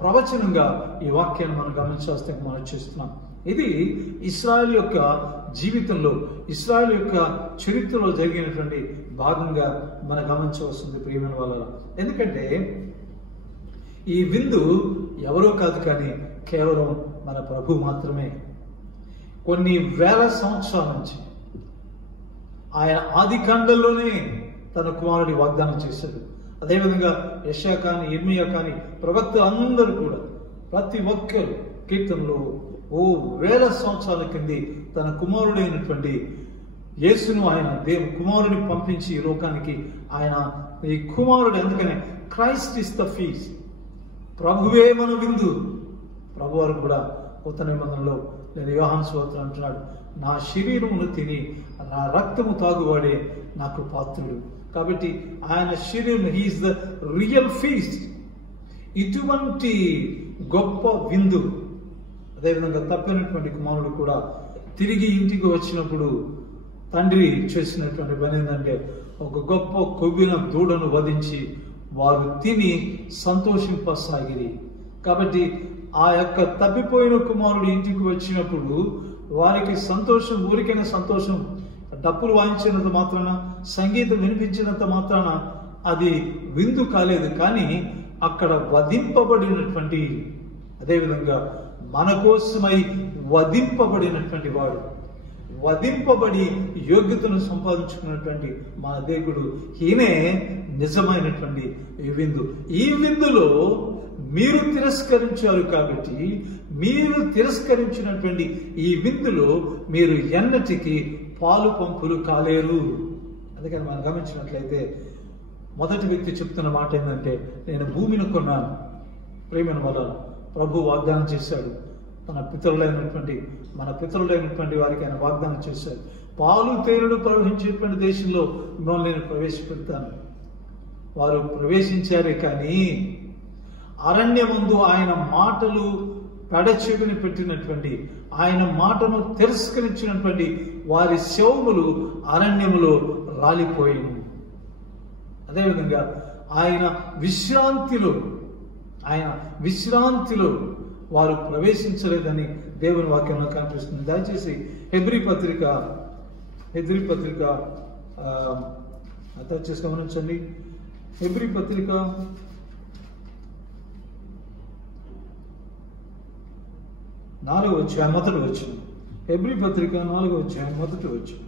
ప్రవచనంగా ఈ వాక్యాన్ని మనం గమనించాల్సి మనం చేస్తున్నాం. ఇది ఇశ్రాయేలు యొక్క జీవితంలో, ఇశ్రాయేలు యొక్క చరిత్రలో జరిగినటువంటి భాగంగా మనం గమనించవలసింది ప్రియమైన వాళ్ళ. ఎందుకంటే ఈ విందు ఎవరో కాదు కానీ కేవలం మన ప్రభు మాత్రమే. కొన్ని వేల సంవత్సరాల నుంచి ఆయన ఆది కాండంలోనే తన కుమారుడి వాగ్దానం చేశాడు. అదేవిధంగా యెషయా కానీ, ఇర్మియా కానీ, ప్రవక్తలందరూ కూడా ప్రతి ఒక్కరు కీర్తనలో వేల సంవత్సరాల కింది తన కుమారుడైనటువంటి యేసును ఆయన కుమారుడిని పంపించి ఈ లోకానికి ఆయన ఈ కుమారుడు, అందుకనే క్రైస్ట్ ఇస్ ద ఫీస్ట్, ప్రభువే మన విందు. ప్రభువారు కూడా కొత్త నిబంధనలో నేను యోహాను సువార్తలో అంటున్నాడు, నా శరీరమును తిని నా రక్తము తాగువాడే నాకు పాత్రుడు. కాబట్టి ఆయన శరీరం, హీఈస్ ద రియల్ ఫీస్ట్. ఇటువంటి గొప్ప విందు. అదేవిధంగా తప్పినటువంటి కుమారుడు కూడా తిరిగి ఇంటికి వచ్చినప్పుడు తండ్రి చేసినటువంటి పని ఏంటంటే, ఒక గొప్ప కొవ్విన దూడను వధించి వారు తిని సంతోషింపసాగిరి. కాబట్టి ఆ యొక్క తప్పిపోయిన కుమారుడు ఇంటికి వచ్చినప్పుడు వారికి సంతోషం, ఊరికైనా సంతోషం, డప్పులు వాయించినంత మాత్రాన, సంగీతం వినిపించినంత మాత్రాన అది విందు కాలేదు. కానీ అక్కడ వధింపబడినటువంటి, అదేవిధంగా మన కోసమై వధింపబడినటువంటి వాడు, వధింపబడి యోగ్యతను సంపాదించుకున్నటువంటి మన దేవుడు, ఈయనే నిజమైనటువంటి ఈ విందు. ఈ విందులో మీరు తిరస్కరించారు కాబట్టి, మీరు తిరస్కరించినటువంటి ఈ విందులో మీరు ఎన్నటికీ పాలు పంపులు కాలేరు. అందుకని మనం గమనించినట్లయితే మొదటి వ్యక్తి చెప్తున్న మాట ఏంటంటే, నేను భూమిని కొన్నాను. ప్రేమైన వల్ల ప్రభు వాగ్దానం చేశాడు, మన పితరులైనటువంటి వారికి ఆయన వాగ్దానం చేశాడు, పాలు తేనెలు ప్రవహించేటువంటి దేశంలో మిమ్మల్ని నేను ప్రవేశపెడతాను. వారు ప్రవేశించారే కానీ అరణ్యమందు ఆయన మాటలు పెడచెవిని పెట్టినటువంటి, ఆయన మాటను తిరస్కరించినటువంటి వారి శవములు అరణ్యములో రాలిపోయాను. అదేవిధంగా ఆయన విశ్రాంతిలో వారు ప్రవేశించలేదని దేవుని వాక్యంలో కనిపిస్తుంది. దయచేసి హెబ్రీ పత్రిక దయచేసి గమనించండి. హెబ్రీ పత్రిక 4వ అధ్యాయం మొదటి వచనం. హెబ్రీ పత్రిక 4వ అధ్యాయం మొదటి వచనం.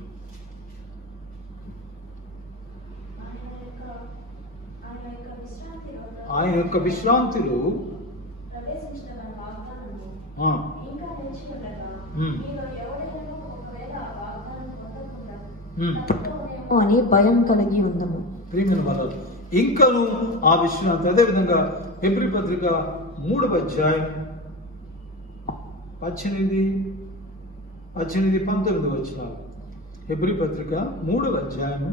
ఆయన యొక్క విశ్రాంతిలో అని భయం కలిగి ఉందము. ఇంకను ఆ విశ్రాంతి. అదేవిధంగా హెబ్రీ పత్రిక 3వ అధ్యాయం 18-19 వచనాలు. హెబ్రీ పత్రిక 3వ అధ్యాయం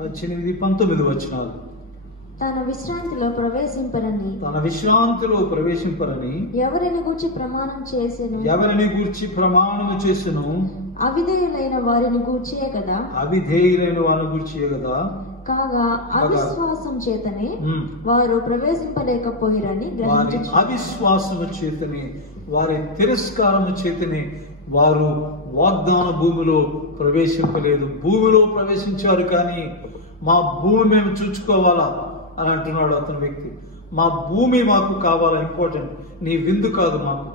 18-19 వచనాలు. తన విశ్రాంతిలో ప్రవేశింపరని ఎవరిని గూర్చి ప్రమాణం చేసెను అవిధేయులైన వారిని గూర్చియే కదా కాగా అవిశ్వాసం చేతనే వారు ప్రవేశింపలేకపోయిరని అవిశ్వాసము చేతనే, వారి తిరస్కారము చేతనే వారు వాగ్దాన భూమిలో ప్రవేశింపలేదు. భూమిలో ప్రవేశించారు కానీ మా భూమి మేము చూసుకోవాలా అని అంటున్నాడు అతని వ్యక్తి. మా భూమి మాకు కావాలా, ఇంపార్టెంట్. నీ విందు కాదు మాకు.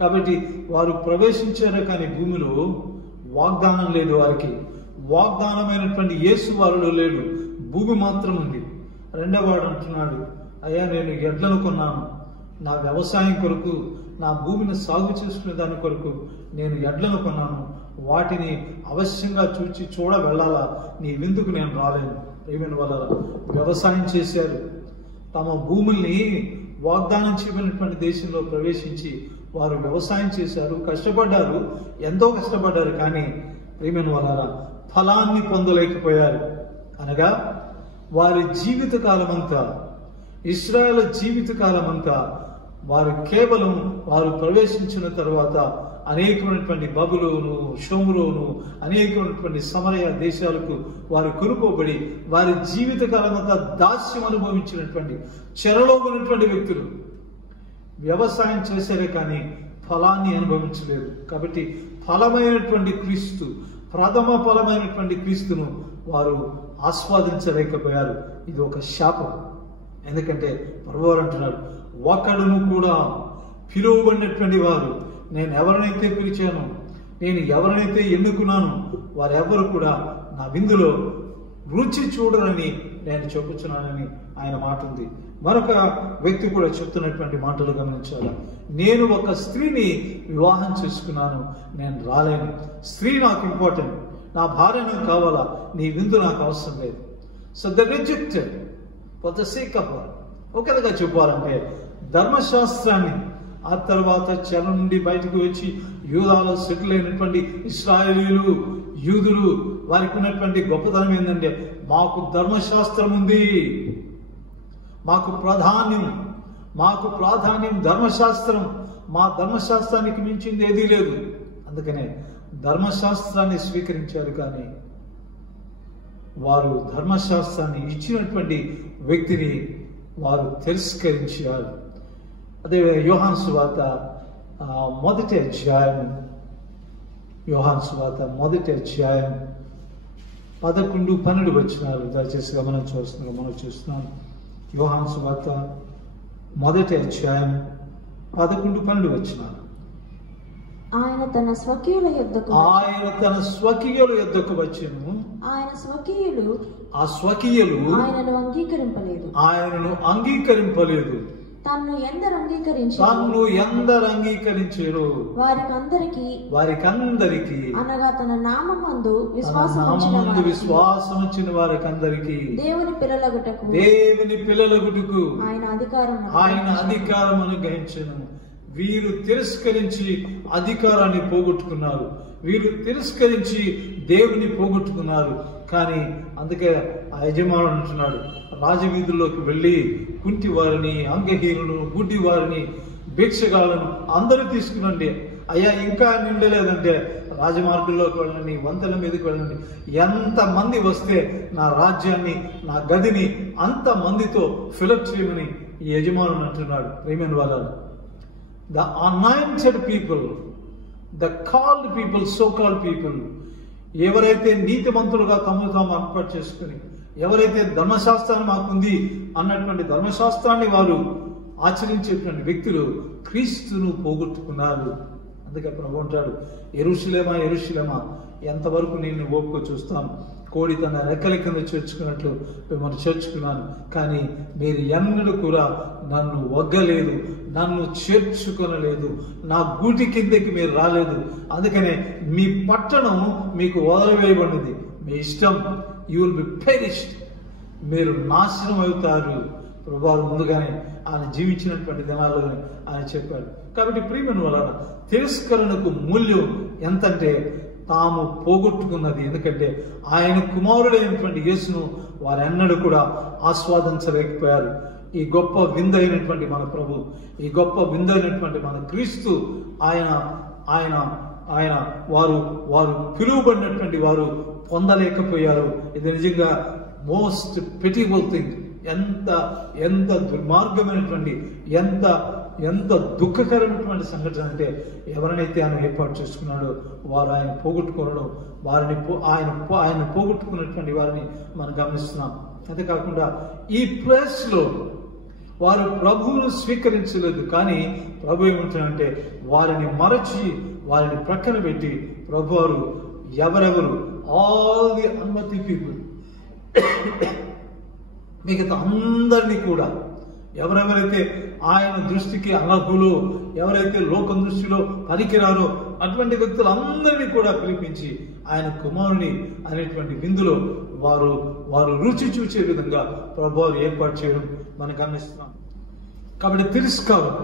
కాబట్టి వారు ప్రవేశించారు, కానీ భూమిలో వాగ్దానం లేదు. వారికి వాగ్దానమైనటువంటి యేసు వారిలో లేడు, భూమి మాత్రం ఉంది. రెండవ వాడు అంటున్నాడు, అయ్యా నేను ఎడ్లను కొన్నాను, నా వ్యవసాయం కొరకు, నా భూమిని సాగు చేసుకునే దాని కొరకు నేను ఎడ్లను కొన్నాను, వాటిని అవశ్యంగా చూడ వెళ్ళాలా, నీ విందుకు నేను రాలేను. ప్రియమైన వాళ్ళ వ్యవసాయం చేశారు, తమ భూముల్ని వాగ్దానం చేయబడినటువంటి దేశంలో ప్రవేశించి వారు వ్యవసాయం చేశారు, కష్టపడ్డారు, ఎంతో కష్టపడ్డారు. కానీ ప్రియమైన వాళ్ళ ఫలాన్ని పొందలేకపోయారు. అనగా వారి జీవితకాలం అంతా, ఇశ్రాయేలు జీవితకాలం అంతా వారు కేవలం వారు ప్రవేశించిన తర్వాత అనేకమైనటువంటి బబులోను, షోమ్రోను, అనేకమైనటువంటి సమరయ దేశాలకు వారు కొనుక్కోబడి వారి జీవితకాలం అంతా దాస్యం అనుభవించినటువంటి చెరలో ఉన్నటువంటి వ్యక్తులు వ్యవసాయం చేశారే కానీ ఫలాన్ని అనుభవించలేదు. కాబట్టి ఫలమైనటువంటి క్రీస్తు, ప్రథమ ఫలమైనటువంటి క్రీస్తును వారు ఆస్వాదించలేకపోయారు. ఇది ఒక శాపం. ఎందుకంటే ప్రభువారు అంటున్నారు, ఒకడును కూడా పిలువబడినటువంటి వారు, నేను ఎవరినైతే పిలిచాను, నేను ఎవరినైతే ఎన్నుకున్నాను, వారెవరు కూడా నా విందులో రుచి చూడరని నేను చెప్పుచున్నానని ఆయన మాట ఉంది. మరొక వ్యక్తి కూడా చెప్తున్నటువంటి మాటలు గమనించాలి. నేను ఒక స్త్రీని వివాహం చేసుకున్నాను, నేను రాలేను, స్త్రీ నాకు ఇంపార్టెంట్, నా భార్య నాకు కావాలా, నీ విందు నాకు అవసరం లేదు. So the rejected for the sake of her. ఒక విధంగా చెప్పాలంటే ధర్మశాస్త్రాన్ని, ఆ తర్వాత చెర నుండి బయటకు వచ్చి యూదాలో సెటిల్ అయినటువంటి ఇశ్రాయేలీలు, యూదులు, వారికి ఉన్నటువంటి గొప్పతనం ఏంటంటే మాకు ధర్మశాస్త్రం ఉంది, మాకు ప్రాధాన్యం ధర్మశాస్త్రం, మా ధర్మశాస్త్రానికి మించింది ఏదీ లేదు. అందుకనే ధర్మశాస్త్రాన్ని స్వీకరించారు, కానీ వారు ధర్మశాస్త్రాన్ని ఇచ్చినటువంటి వ్యక్తిని వారు తిరస్కరించారు. అదే యోహాను సువార్త మొదటి అధ్యాయం 11-12 వచనాలు దయచేసి మనం చూస్తున్నాం. యోహాను సువార్త మొదటి అధ్యాయం 11-12 వచనాలు. ఆయన తన స్వకీయుల యొద్దకు వచ్చెను, ఆయన స్వకీయులు ఆ స్వకీయులు ఆయనను అంగీకరింపలేదు. తన్ను ఎందరు అంగీకరించారో వారికందరికి అనగా తన నామమందు విశ్వాసముంచిన వారికందరికి దేవుని పిల్లలగుటకు ఆయన అధికారం అనుగ్రహించెను. వీరు తిరస్కరించి అధికారాన్ని పోగొట్టుకున్నారు, వీరు తిరస్కరించి దేవుని పోగొట్టుకున్నారు. కానీ అందుకే ఆ యజమానుడు అంటున్నాడు, రాజవీధుల్లోకి వెళ్ళి కుంటి వారిని, అంగహీనులను, గుడ్డి వారిని, భిక్షగాలను అందరూ తీసుకునండి. అయ్యా ఇంకా నిండలేదంటే రాజమార్గుల్లోకి వెళ్ళండి, వంతెల మీదకి వెళ్ళండి, ఎంతమంది వస్తే నా రాజ్యాన్ని, నా గదిని అంత మందితో ఫిలప్ చేయమని ఈ యజమానుడు అంటున్నాడు. ప్రియమైన వాళ్ళను, the anointed people, the called people, so called people, ఎవరైతే నీతిమంతులుగా తమను తాము ఏర్పాటు చేసుకుని, ఎవరైతే ధర్మశాస్త్రాన్ని మాకుంది అన్నటువంటి ధర్మశాస్త్రాన్ని వారు ఆచరించేటువంటి వ్యక్తులు క్రీస్తును పోగొట్టుకున్నారు. అందుకే ప్రభు అంటాడు, యెరూషలేమా ఎంతవరకు నేను ఓపిక చూస్తాను, కోడి తన రెక్కల కింద చేర్చుకున్నట్లు మిమ్మల్ని చేర్చుకున్నాను, కానీ మీరు ఎన్నడూ కూడా నన్ను వగ్గలేదు, నన్ను చేర్చుకొనలేదు, నా గూటి కిందకి మీరు రాలేదు. అందుకనే మీ పట్టణం మీకు వదలవేయబడింది, మీ ఇష్టం, యూ విల్ బి పెరిష్డ్, మీరు నాశనం అవుతారు. ప్రభువారు ముందుగానే ఆయన జీవించినటువంటి దినాల్లో ఆయన చెప్పాడు. కాబట్టి ప్రియమైన వాళ్ళ తిరస్కరణకు మూల్యం ఎంతంటే తాము పోగొట్టుకున్నది. ఎందుకంటే ఆయన కుమారుడైనటువంటి యేసును వారెన్నడూ కూడా ఆస్వాదించలేకపోయారు. ఈ గొప్ప విందైనటువంటి మన ప్రభు, ఈ గొప్ప విందైనటువంటి మన క్రీస్తు, ఆయన వారు పిలువబడినటువంటి వారు పొందలేకపోయారు. ఇది నిజంగా మోస్ట్ పిటిబుల్ థింగ్. ఎంత దుర్మార్గమైనటువంటి, ఎంత దుఃఖకరమైనటువంటి సంఘటన అంటే, ఎవరినైతే ఆయన ఏర్పాటు చేసుకున్నాడో వారు ఆయన పోగొట్టుకోవడం, ఆయన పోగొట్టుకున్నటువంటి వారిని మనం గమనిస్తున్నాం. అంతేకాకుండా ఈ ప్లేస్లో వారు ప్రభువును స్వీకరించలేదు. కానీ ప్రభు ఏమంటారంటే వారిని మరచి వారిని ప్రక్కన పెట్టి ప్రభు వారు ఎవరెవరు ఆల్ ది అన్మతి పీపుల్ మిగతా అందరినీ కూడా ఎవరెవరైతే ఆయన దృష్టికి అనర్హులు, ఎవరైతే లోకం దృష్టిలో పనికిరారో అటువంటి వ్యక్తులందరినీ కూడా పిలిపించి ఆయన కుమారుని అనేటువంటి విందులో వారు రుచి చూసే విధంగా ప్రభువారు ఏర్పాటు చేయడం మనం గమనిస్తున్నాం. కాబట్టి తిరస్కారం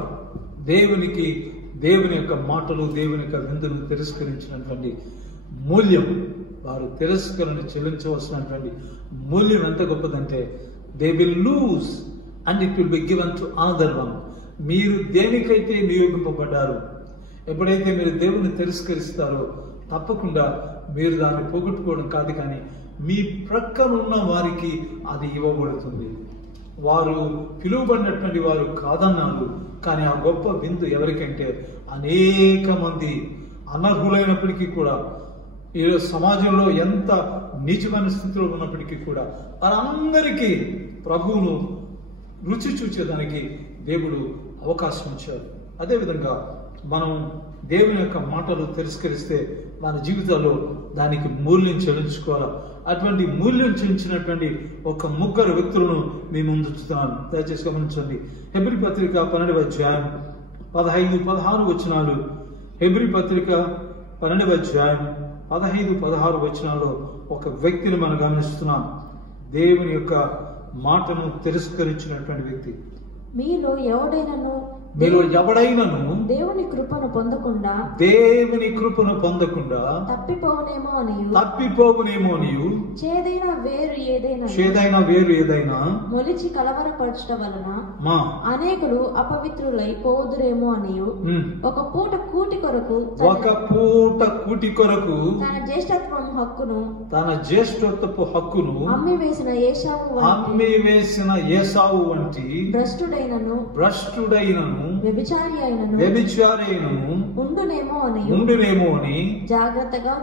దేవుని యొక్క మాటలు, దేవుని యొక్క విందులు తిరస్కరించినటువంటి మూల్యం, వారు తిరస్కరణ చెల్లించవలసినటువంటి మూల్యం ఎంత గొప్పదంటే they will lose and it will be given to another one. మీరు దేనికైతే నియోగింపబడ్డారు, ఎప్పుడైతే మీరు దేవుని తిరస్కరిస్తారో తప్పకుండా మీరు దాన్ని పోగొట్టుకోవడం కాదు, కానీ మీ ప్రక్కనున్న వారికి అది ఇవ్వబడుతుంది. వారు పిలువబడినటువంటి వారు కాదన్నారు, కానీ ఆ గొప్ప విందు ఎవరికంటే అనేక మంది అనర్హులైనప్పటికీ కూడా, ఈరోజు సమాజంలో ఎంత నీచమైన స్థితిలో ఉన్నప్పటికీ కూడా వారందరికీ ప్రభువును రుచి చూచేదానికి దేవుడు అవకాశం ఇచ్చారు. అదేవిధంగా మనం దేవుని యొక్క మాటలు తిరస్కరిస్తే మన జీవితాల్లో దానికి మూల్యం చెల్లించుకోవాలి. అటువంటి మూల్యం చెల్లించినటువంటి ఒక ముగ్గురు వ్యక్తులను మీ ముందు ఉంచుతున్నాను. దయచేసి గమనించండి. హెబ్రీ పత్రిక 12వ అధ్యాయం 15-16 వచనాలు. హెబ్రీ పత్రిక 12వ అధ్యాయం 15-16 వచనాల్లో ఒక వ్యక్తిని మనం గమనిస్తున్నాం. దేవుని యొక్క మాటను తిరస్కరించినటువంటి వ్యక్తి. మీలో ఎవడైనను దేవుని కృపను పొందకుండా తప్పిపోవునేమో అనియు చేదైన వేరు ఏదైనా మొలిచి కలవరపరచడం వలన అనేకులు అపవిత్రులై పోదురేమో అనియు ఒక పూట కూటి కొరకు తన జ్యేష్ఠత్వపు హక్కును అమ్మివేసిన ఏశావు వంటి భ్రష్టుడైనను వ్యభిచారి అయినను ఉండునేమో అని జాగ్రత్తగా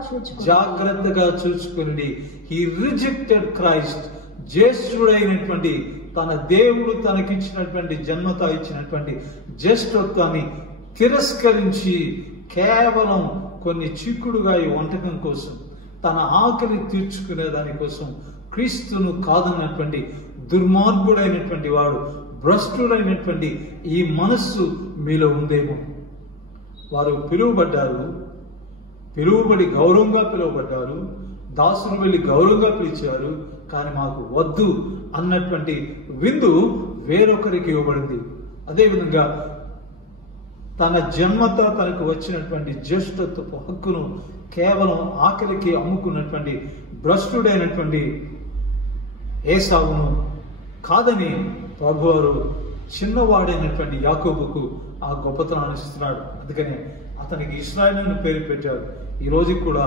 చూచుకుని హీ రిజెక్టెడ్ క్రైస్ట్. జ్యేష్ఠుడైనటువంటి తన దేవుడు తనకిచ్చినటువంటి జన్మత ఇచ్చినటువంటి జ్యేష్ఠత్వాన్ని తిరస్కరించి కేవలం కొన్ని చిక్కుడుగా వంటకం కోసం, తన ఆకలి తీర్చుకునే దానికోసం క్రీస్తును కాదన్నటువంటి దుర్మార్గుడైనటువంటి వాడు, భ్రష్టుడైనటువంటి ఈ మనస్సు మీలో ఉందేమో. వారు పిలువబడి గౌరవంగా పిలువబడ్డారు, దాసులు వెళ్ళి గౌరవంగా పిలిచారు, కానీ మాకు వద్దు అన్నటువంటి విందు వేరొకరికి ఇవ్వబడింది. అదేవిధంగా తన జన్మత తనకు వచ్చినటువంటి జ్యేష్ఠత్వపు హక్కును కేవలం ఆకలికి అమ్ముకున్నటువంటి భ్రష్టుడైనటువంటి ఏశావును కాదని ప్రభువారు చిన్నవాడైనటువంటి యాకోబుకు ఆ గొప్పతనాన్ని ఇస్తున్నాడు. అందుకని అతనికి ఇశ్రాయేలు అని పేరు పెట్టారు. ఈ రోజు కూడా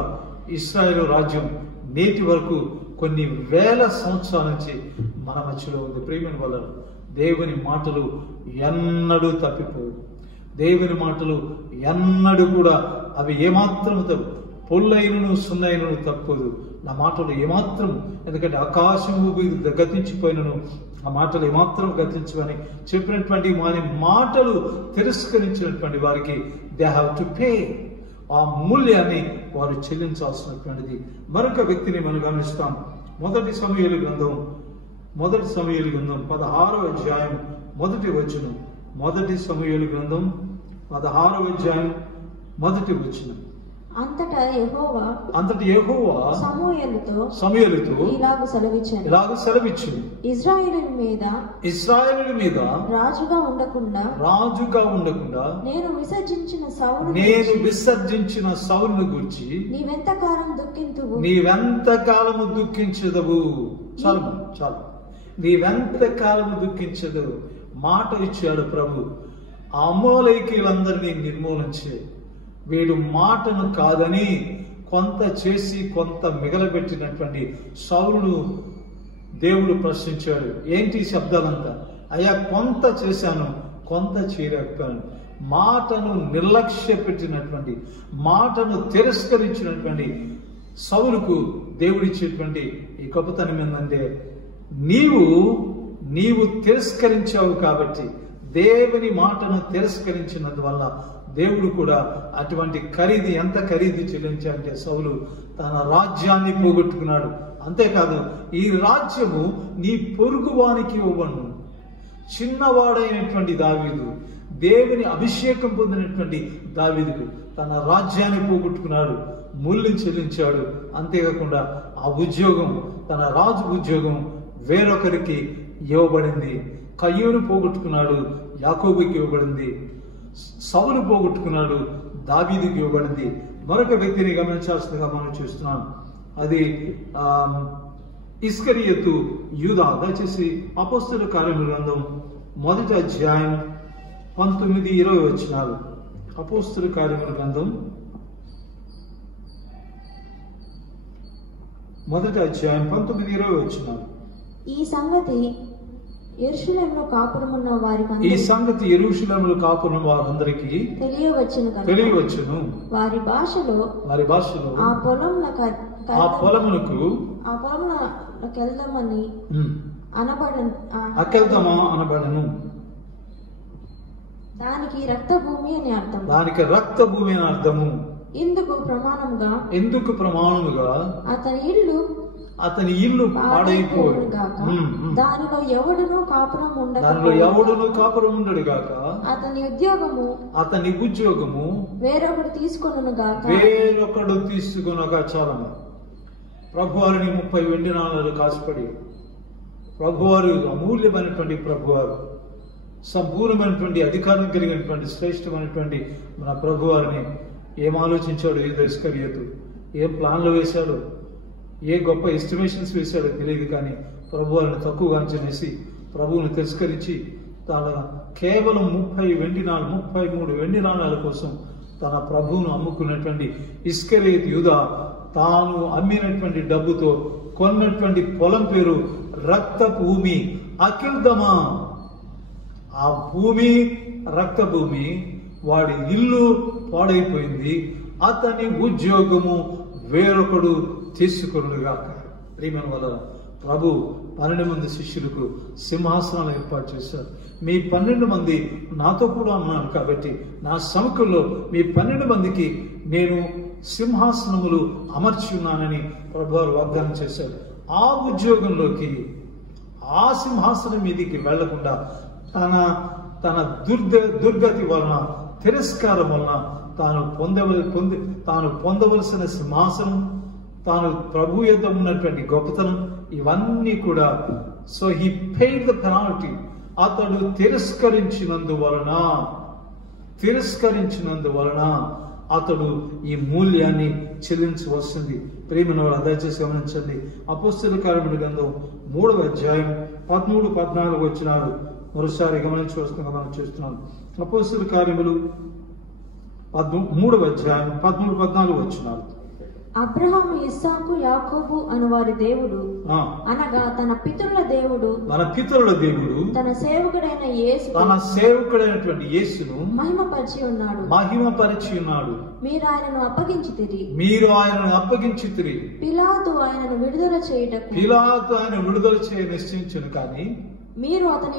ఇశ్రాయేలు రాజ్యం నేటి వరకు కొన్ని వేల సంవత్సరాల నుంచి మన మధ్యలో ఉంది. ప్రియమైన వల్ల దేవుని మాటలు ఎన్నడూ తప్పిపోవు. దేవుని మాటలు ఎన్నడూ కూడా అవి ఏమాత్రం పొల్లైనను సున్నైనను తప్పదు. నా మాటలు ఏమాత్రం, ఎందుకంటే ఆకాశం గతించిపోయినను ఆ మాటలు ఏమాత్రం గతించవని చెప్పినటువంటి మాటలు తిరస్కరించినటువంటి వారికి దే హ్యావ్ టు పే. ఆ మూల్యాన్ని వారు చెల్లించాల్సినటువంటిది. మరొక వ్యక్తిని మనం గమనిస్తాం. మొదటి సమూయేలు గ్రంథం 16వ అధ్యాయం 1వ వచనం. మొదటి సమూయేలు గ్రంథం 16వ అధ్యాయం 1వ వచనం. అంతటా యెహోవా సమూయేలుతో ఇలాగ సెలవిచ్చెను, ఇశ్రాయేలు మీద రాజుగా ఉండకుండా నేను విసర్జించిన సౌలును గూర్చి నీవెంతకాలము దుఃఖించదవు. చాలు, నీవెంతకాలము దుఃఖించదవు. మాట ఇచ్చాడు ప్రభు. ఆ అమోలేకీయులందరినీ నిర్మూలించే వీడు మాటను కాదని కొంత చేసి కొంత మిగలబెట్టినటువంటి సౌలును దేవుడు ప్రశ్నించాడు. ఏంటి శబ్దాలంతా? అయ్యా, కొంత చేశాను, కొంత చేయలేకపోయాను. మాటను నిర్లక్ష్య పెట్టినటువంటి, మాటను తిరస్కరించినటువంటి సౌలుకు దేవుడిచ్చేటువంటి ఈ గొప్పతనం ఏంటంటే, నీవు నీవు తిరస్కరించావు కాబట్టి, దేవుని మాటను తిరస్కరించినందువల్ల దేవుడు కూడా అటువంటి ఖరీదు, ఎంత ఖరీదు చెల్లించాడంటే సౌలు తన రాజ్యాన్ని పోగొట్టుకున్నాడు. అంతేకాదు, ఈ రాజ్యము నీ పొరుగువానికి ఇవ్వబడును. చిన్నవాడైనటువంటి దావీదు, దేవుని అభిషేకం పొందినటువంటి దావీదుకు తన రాజ్యాన్ని పోగొట్టుకున్నాడు, మూల్యం చెల్లించాడు. అంతేకాకుండా ఆ ఉద్యోగం, తన రాజు ఉద్యోగం వేరొకరికి ఇవ్వబడింది. కయ్యూను పోగొట్టుకున్నాడు, యాకోబుకి ఇవ్వబడింది. సౌలు పోగొట్టుకున్నాడు, దావీదుకి ఇవ్వబడింది. మరొక వ్యక్తిని గమనించాల్సిందిగా మనం చూస్తున్నాం. అది ఇస్కరియోతు యూదా. దయచేసి అపోస్తలుల కార్యముల గ్రంథం 1వ అధ్యాయం 19-20 వచనాలు. అపోస్తలుల కార్యముల గ్రంథం 1వ అధ్యాయం 19-20 వచనాలు. ఈ సంగతి యెరూషలేములో కాపురమున్న వారికి ఈ సంగతి యెరూషలేములో కాపురమున్న వారందరికీ తెలియవచ్చును. వారి భాషలో ఆ పొలమునకు అనబడను. దానికి రక్తభూమి అని అర్థము. ఇందుకు ప్రమాణముగా అతని ఇల్లు పాడైపోను గాక, దానిలో ఎవడును కాపురం ఉండడు గాక, అతని ఉద్యోగము వేరొకడు తీసుకొనుగా. చాలా ప్రభువారిని 30 వెండి నాణాలు కాసుపడి, ప్రభువారు అమూల్యమైనటువంటి ప్రభువారు, సంపూర్ణమైనటువంటి అధికారం కలిగినటువంటి శ్రేష్టమైనటువంటి మన ప్రభువారిని ఏం ఆలోచించాడు ఇస్కరియోతు, ఏం ప్లాన్లు వేశాడు, ఏ గొప్ప ఎస్టిమేషన్స్ వేశాడో తెలియదు. కానీ ప్రభువారిని తక్కువగా అంచనేసి ప్రభువుని తిరస్కరించి తన కేవలం 33 వెండి నాణాల కోసం తన ప్రభువును అమ్ముకున్నటువంటి ఇస్కరియోతు యూదా తాను అమ్మినటువంటి డబ్బుతో కొన్నటువంటి పొలం పేరు రక్తభూమి, అకిల్దమా. ఆ భూమి రక్తభూమి, వాడి ఇల్లు పాడైపోయింది, అతని ఉద్యోగము వేరొకడు తీసుకొనుగాక. ప్రియమైన వల్ల ప్రభు 12 మంది శిష్యులకు సింహాసనాలు ఏర్పాటు చేశారు. మీ 12 మంది నాతో కూడా ఉన్నాను కాబట్టి నా సముఖంలో మీ 12 మందికి నేను సింహాసనములు అమర్చి ఉన్నానని ప్రభువారు వాగ్దానం చేశారు. ఆ ఉద్యోగంలోకి, ఆ సింహాసనం మీదికి వెళ్లకుండా తన దుర్గతి వలన, తిరస్కారం వలన తాను పొందవలసిన సింహాసనం, తాను ప్రభు యొద్ద ఉన్నటువంటి గొప్పతనం, ఇవన్నీ కూడా so he paid the penalty. అతడు తిరస్కరించినందువలన అతడు ఈ మూల్యాన్ని చెల్లించవలసింది. ప్రియమైన దయచేసి గమనించండి. అపోస్తలుల కార్యముల గ్రంథం 3వ అధ్యాయం 13-14 వచనాలు మరోసారి గమనించవలసిందిగా మనం చేస్తున్నాం. అపోస్తలుల కార్యములు 3వ అధ్యాయం 13-14 వచనాలు. అబ్రహాము, ఇస్సాకు, యాకోబు అను వారి దేవుడు అనగా తన పితరుల దేవుడు తన సేవకుడైనటువంటి యేసును మహిమపరిచి ఉన్నాడు. మీరు ఆయనను అప్పగించితిరి. పిలాతు ఆయనను విడుదల చేయ నిశ్చయించును, కానీ మీరు అతని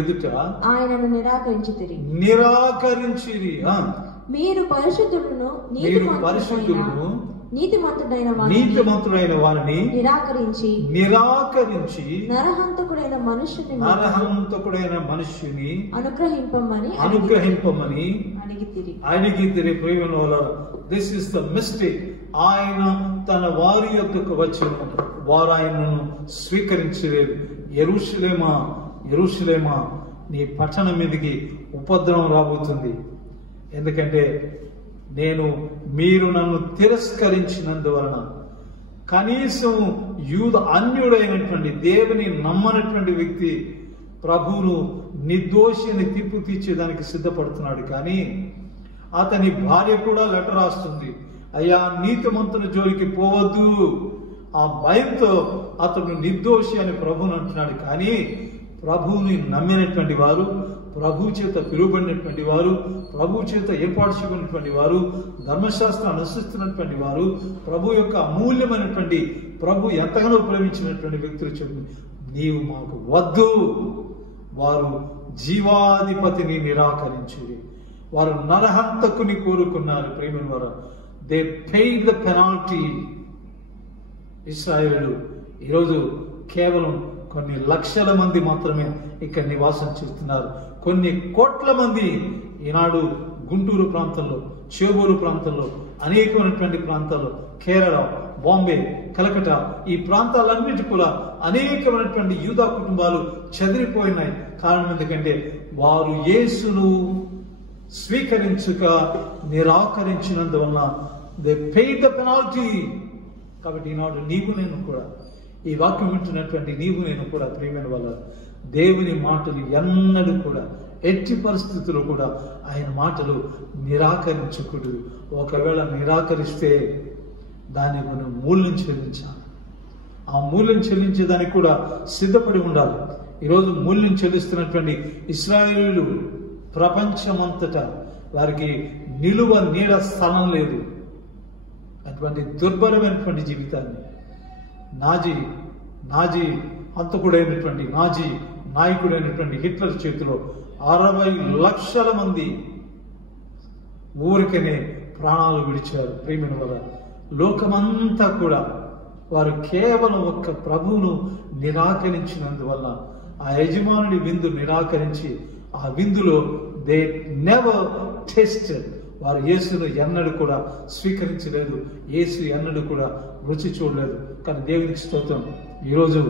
ఎదుట ఆయనను నిరాకరించితిరి. మీరు పరిశుద్ధులను నీతిమంతుడైన వారిని నిరాకరించి నరహంతకుడైన మనుష్యుని అనుగ్రహింపమని అడిగితిరి. This is the mistake. ఆయన తన వారి యొద్దకు వచ్చిన వారు ఆయనను స్వీకరించలేదు. యెరూషలేమా, నీ పట్టణం మీదకి ఉపద్రవం రాబోతుంది. ఎందుకంటే మీరు నన్ను తిరస్కరించినందువలన, కనీసం అన్యుడైనటువంటి దేవుని నమ్మనటువంటి వ్యక్తి ప్రభువును నిర్దోషి అని తీర్పు తీర్చేదానికి సిద్ధపడుతున్నాడు. కానీ అతని భార్య కూడా లెటర్ రాస్తుంది, అయ్యా నీతిమంతుని జోలికి పోవద్దు. ఆ భయంతో అతడు నిర్దోషి అని ప్రభువుని అంటున్నాడు. కానీ ప్రభువుని నమ్మినటువంటి వారు, ప్రభు చేత పిలువబడినటువంటి వారు, ప్రభు చేత ఏర్పాటు చేయబడినటువంటి వారు, ధర్మశాస్త్రాన్ని అనుసరిస్తున్నటువంటి వారు, ప్రభు యొక్క అమూల్యమైనటువంటి, ప్రభు ఎంతగానో ప్రేమించినటువంటి వ్యక్తులు చెప్పి నీవు మాకు వద్దు. వారు జీవాధిపతిని నిరాకరించిరి, వారు నరహంతకుని కోరుకున్నారు. ప్రేమ వారు దే పెయిడ్ ద పెనాల్టీ. ఇశ్రాయేలు ఈరోజు కేవలం కొన్ని లక్షల మంది మాత్రమే ఇక్కడ నివాసం చేస్తున్నారు. కొన్ని కోట్ల మంది ఈనాడు గుంటూరు ప్రాంతంలో, చేబూరు ప్రాంతంలో, అనేకమైనటువంటి ప్రాంతాల్లో, కేరళ, బాంబే, కలకటా, ఈ ప్రాంతాలన్నిటి కూడా అనేకమైనటువంటి యూదా కుటుంబాలు చెదిరిపోయినాయి. కారణం ఎందుకంటే వారు యేసును స్వీకరించక నిరాకరించినందువలన దే పెయిడ్ ద పెనాల్టీ. కాబట్టి ఈనాడు నీవు నేను కూడా, ఈ వాక్యం వింటున్నటువంటి నీవు నేను కూడా ప్రియమైన వల్ల దేవుని మాటలు ఎన్నడూ కూడా ఎట్టి పరిస్థితుల్లో కూడా ఆయన మాటలు నిరాకరించకూడదు. ఒకవేళ నిరాకరిస్తే దాన్ని మనం మూల్యం చెల్లించాలి. ఆ మూల్యం చెల్లించేదానికి కూడా సిద్ధపడి ఉండాలి. ఈరోజు మూల్యం చెల్లిస్తున్నటువంటి ఇశ్రాయేలీయులు ప్రపంచమంతటా వారికి నిలువ నీడ స్థలం లేదు. అటువంటి దుర్భరమైనటువంటి జీవితాన్ని నాజీ హంతకుడైనటువంటి నాజీ నాయకుడైనటువంటి హిట్లర్ చేతిలో 60 లక్షల మంది ఊరికనే ప్రాణాలు విడిచారు. ప్రేమిన వల్ల లోకమంతా కూడా వారు కేవలం ఒక్క ప్రభువును నిరాకరించినందువల్ల, ఆ యజమానుడి విందు నిరాకరించి, ఆ విందులో దే నెవర్ టేస్టెడ్, వారు యేసును ఎన్నడూ కూడా స్వీకరించలేదు, యేసు ఎన్నడూ కూడా రుచి చూడలేదు. కానీ దేవునికి స్తోత్రం, ఈరోజు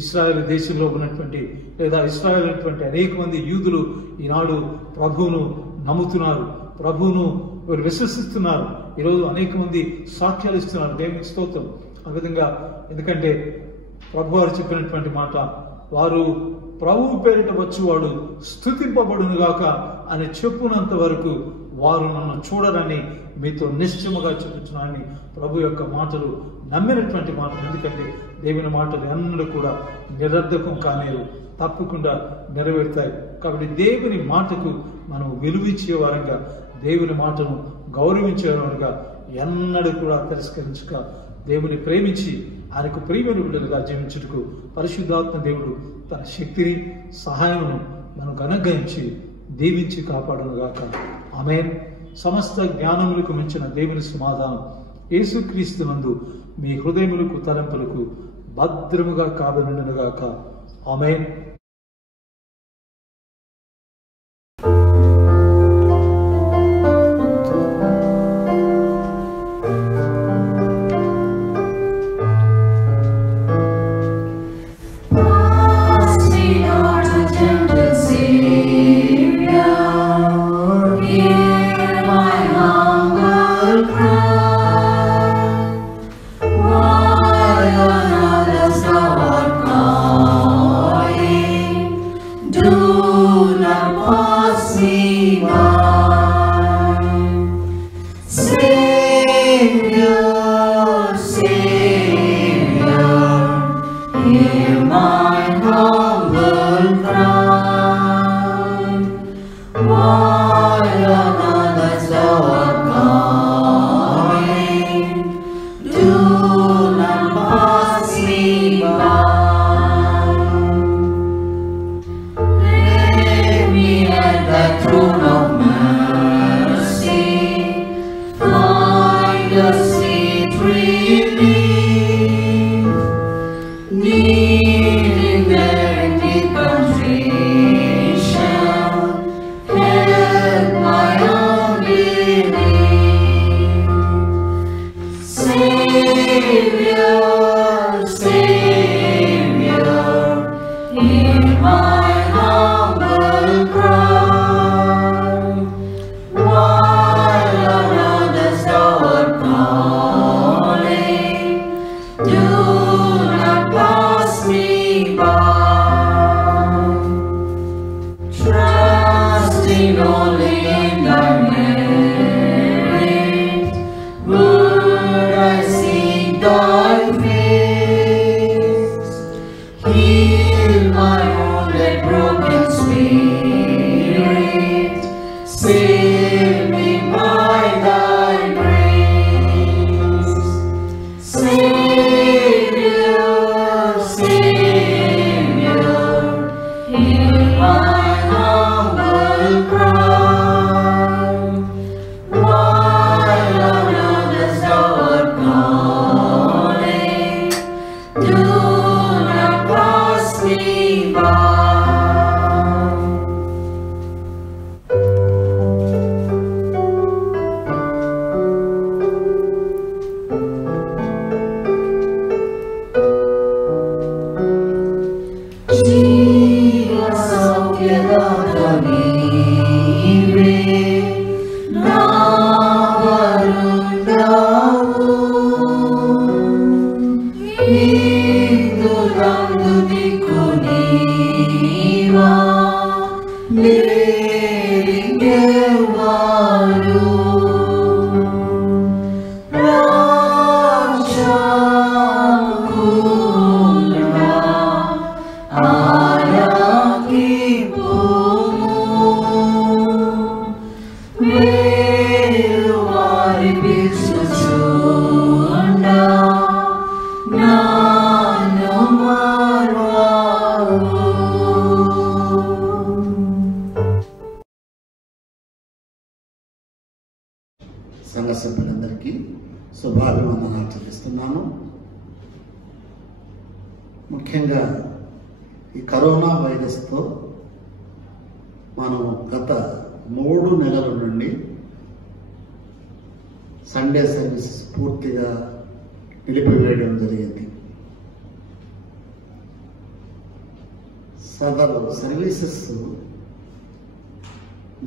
ఇశ్రాయేల్ దేశంలో ఉన్నటువంటి లేదా ఇశ్రాయేల్ ఉన్నటువంటి అనేక మంది యూదులు ఈనాడు ప్రభువును నమ్ముతున్నారు, ప్రభువును వారు విశ్వసిస్తున్నారు. ఈరోజు అనేక మంది సాక్ష్యాలు ఇస్తున్నారు. దేవునికి స్తోత్రం. ఆ విధంగా ఎందుకంటే ప్రభు వారు చెప్పినటువంటి మాట, వారు ప్రభువు పేరిట వచ్చేవాడు స్తుతింపబడునుగాక అని చెప్పునంత వరకు వారు నన్ను చూడరని మీతో నిశ్చయముగా చెప్పుచున్నానని ప్రభు యొక్క మాటలు నమ్మినటువంటి మాటలు. ఎందుకంటే దేవుని మాటలు ఎన్నడూ కూడా నిరర్ధకం కానేరు, తప్పకుండా నెరవేరుతాయి. కాబట్టి దేవుని మాటకు మనం విలువిచ్చే వారంగా, దేవుని మాటను గౌరవించే వారంగా, ఎన్నడూ కూడా తిరస్కరించక దేవుని ప్రేమించి ఆయనకు ప్రియమైన బిడ్డలుగా జీవించుటకు పరిశుద్ధాత్మ దేవుడు తన శక్తిని, సహాయమును మనకు అనుగ్రహించి దీవించి కాపాడునుగాక. ఆమేన్. సమస్త జ్ఞానములకు మించిన దేవుని సమాధానం యేసుక్రీస్తునందు మీ హృదయములకు తలంపులకు భద్రముగా కాబడునుగాక. ఆమేన్. Savior, సంఘ సభ్యులందరికీ శుభాభివందనాలు చెల్లిస్తున్నాను. ముఖ్యంగా ఈ కరోనా వైరస్తో మనం గత 3 నెలల నుండి సండే సర్వీసెస్ పూర్తిగా నిలిపివేయడం జరిగింది. సదరు సర్వీసెస్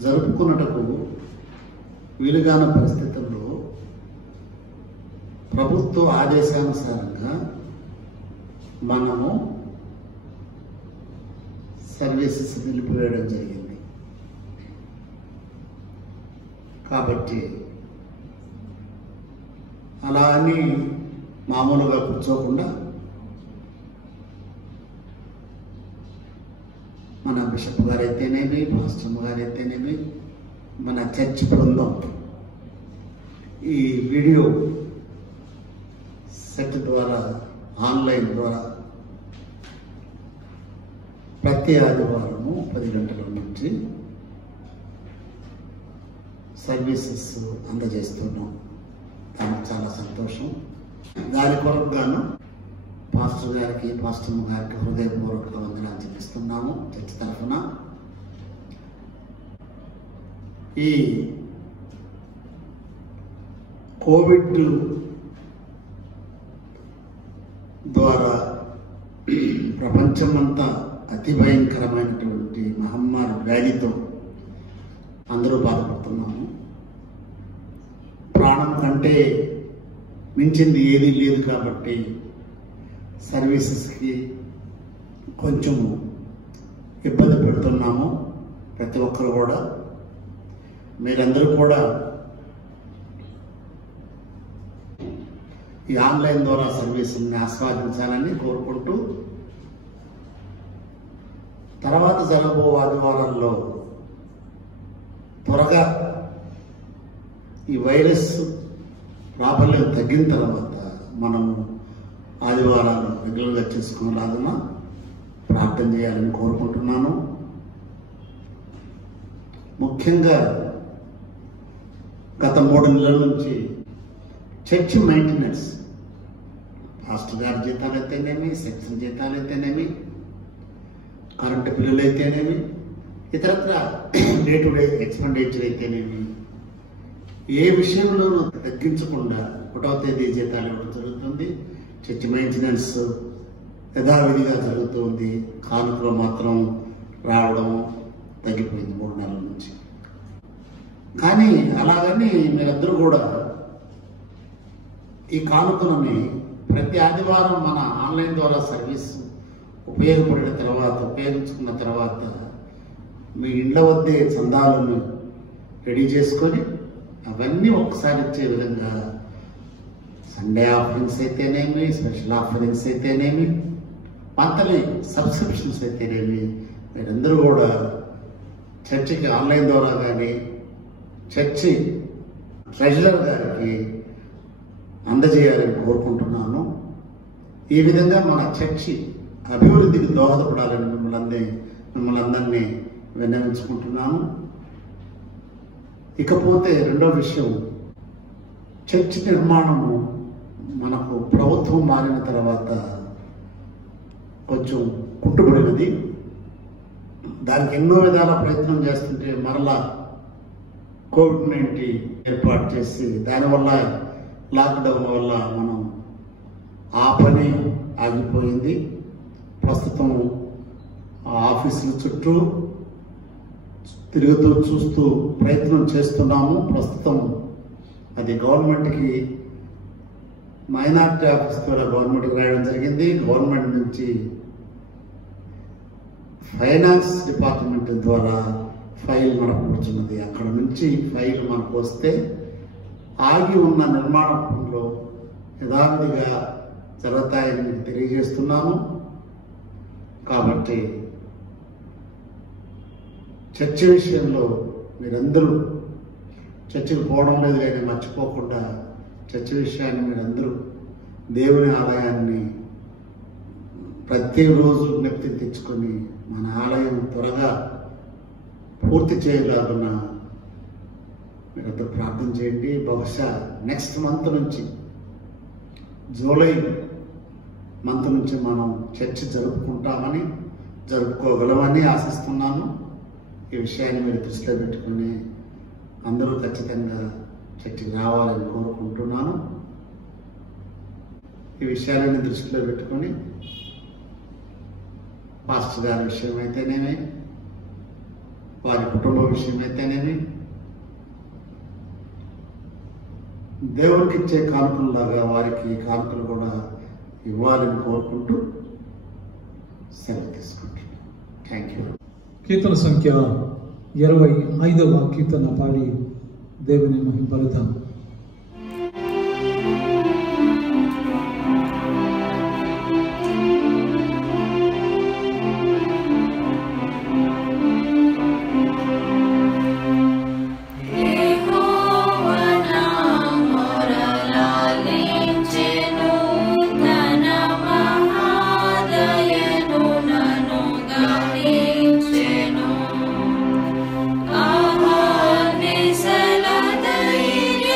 జరుపుకున్నటకు వీలుగాన పరిస్థితుల్లో ప్రభుత్వ ఆదేశానుసారంగా మనము సర్వీసెస్ నిలిపివేయడం జరిగింది. కాబట్టి అలా అని మామూలుగా కూర్చోకుండా మన బిషప్ గారైతేనేమి, పాస్టర్ గారైతేనేమి, మన చర్చ్ బృందం ఈ వీడియో సెట్ ద్వారా ఆన్లైన్ ద్వారా ప్రతి ఆదివారము 10 గంటల నుంచి సర్వీసెస్ అందజేస్తున్నాం. దానికి చాలా సంతోషం. దాని కొరకు గాను పాస్టర్ గారికి, పాస్టర్ గారికి హృదయపూర్వక వందనాలు చెల్లిస్తున్నాము చర్చ్ తరఫున. ఈ కోవిడ్ ద్వారా ప్రపంచమంతా అతి భయంకరమైనటువంటి మహమ్మారి వ్యాధితో అందరూ బాధపడుతున్నాము. ప్రాణం కంటే మించింది ఏదీ లేదు కాబట్టి సర్వీసెస్కి కొంచెం ఇబ్బంది పెడుతున్నాము. ప్రతి ఒక్కరు కూడా, మీరందరూ కూడా ఈ ఆన్లైన్ ద్వారా సర్వీసుని ఆస్వాదించాలని కోరుకుంటూ, తర్వాత జరగబో ఆదివారాల్లో త్వరగా ఈ వైరస్ ప్రాబల్యం తగ్గిన తర్వాత మనము ఆదివారాలు రెగ్యులర్గా చేసుకునేలాగా ప్రార్థన చేయాలని కోరుకుంటున్నాను. ముఖ్యంగా గత 3 నెలల నుంచి చర్చ్ మెయింటెనెన్స్, పాస్టర్ గారి జీతాలు అయితేనేమి, సెక్షన్ జీతాలు అయితేనేమి, కరెంటు బిల్లులు అయితేనేమి, ఇతరత్ర డే టు డే ఎక్స్పెండిచర్ అయితేనేమి, ఏ విషయంలోనూ తగ్గించకుండా 1వ తేదీ జీతాలు ఇవ్వడం జరుగుతుంది. చర్చ్ మెయింటెనెన్స్ యథావిధిగా జరుగుతుంది. కానుకలు మాత్రం రావడం తగ్గిపోయింది 3 నెలల నుంచి. కానీ అలాగని మీరందరూ కూడా ఈ కానుకలని ప్రతి ఆదివారం మన ఆన్లైన్ ద్వారా సర్వీస్ ఉపయోగించుకున్న తర్వాత మీ ఇండ్ల వద్దే చందాలను రెడీ చేసుకొని అవన్నీ ఒకసారి ఇచ్చే విధంగా సండే ఆఫరింగ్స్ అయితేనేమి, స్పెషల్ ఆఫరింగ్స్ అయితేనేమి, మంత్లీ సబ్స్క్రిప్షన్స్ అయితేనేమి, మీరందరూ కూడా చర్చికి ఆన్లైన్ ద్వారా కానీ చర్చి ట్రెజరర్ గారికి అందజేయాలని కోరుకుంటున్నాను. ఈ విధంగా మన చర్చి అభివృద్ధికి దోహదపడాలని మిమ్మల్ని అందరినీ విన్నవించుకుంటున్నాను. ఇకపోతే రెండో విషయం, చర్చి నిర్మాణము మనకు ప్రభుత్వం మారిన తర్వాత కొంచెం కుంటుపడినది. దానికి ఎన్నో విధాల ప్రయత్నం చేస్తుంటే మరలా కోవిడ్-19 ఏర్పాటు చేసి దానివల్ల లాక్డౌన్ వల్ల మనం ఆ పని ఆగిపోయింది. ప్రస్తుతం ఆఫీసుల చుట్టూ తిరుగుతూ చూస్తూ ప్రయత్నం చేస్తున్నాము. ప్రస్తుతం అది గవర్నమెంట్కి మైనార్టీ ఆఫీస్ ద్వారా గవర్నమెంట్కి రాయడం జరిగింది. గవర్నమెంట్ నుంచి ఫైనాన్స్ డిపార్ట్మెంట్ ద్వారా ఫైల్ మనకు కూర్చున్నది. అక్కడ నుంచి ఫైల్ మనకు వస్తే ఆగి ఉన్న నిర్మాణ పనులు యథావిధిగా జరుగుతాయని మీకు తెలియజేస్తున్నాను. కాబట్టి చర్చ విషయంలో మీరందరూ చర్చకు పోవడం లేదు కానీ మర్చిపోకుండా చర్చ విషయాన్ని మీరందరూ దేవుని ఆలయాన్ని ప్రతిరోజు జ్ఞప్తి తెచ్చుకొని మన ఆలయం త్వరగా పూర్తి చేయగలగున మీరందరూ ప్రార్థన చేయండి. బహుశా నెక్స్ట్ మంత్ నుంచి, జూలై మంత్ నుంచి మనం చర్చ జరుపుకోగలమని ఆశిస్తున్నాను. ఈ విషయాన్ని మీరు దృష్టిలో పెట్టుకుని అందరూ ఖచ్చితంగా చర్చకి రావాలని కోరుకుంటున్నాను. ఈ విషయాలని దృష్టిలో పెట్టుకొని పాస్టర్ గారి విషయం అయితేనేమి, వారి కుటుంబ విషయం అయితేనేమి, దేవునికి ఇచ్చే కానుకల్లాగా వారికి కానుకలు కూడా ఇవ్వాలని కోరుకుంటూ సెలవు తీసుకుంటున్నాను. Thank you. కీర్తన సంఖ్య 25వ కీర్తన పాడి దేవుని మహిమపరుద్దాం. ఆహా నిసల ధైర్య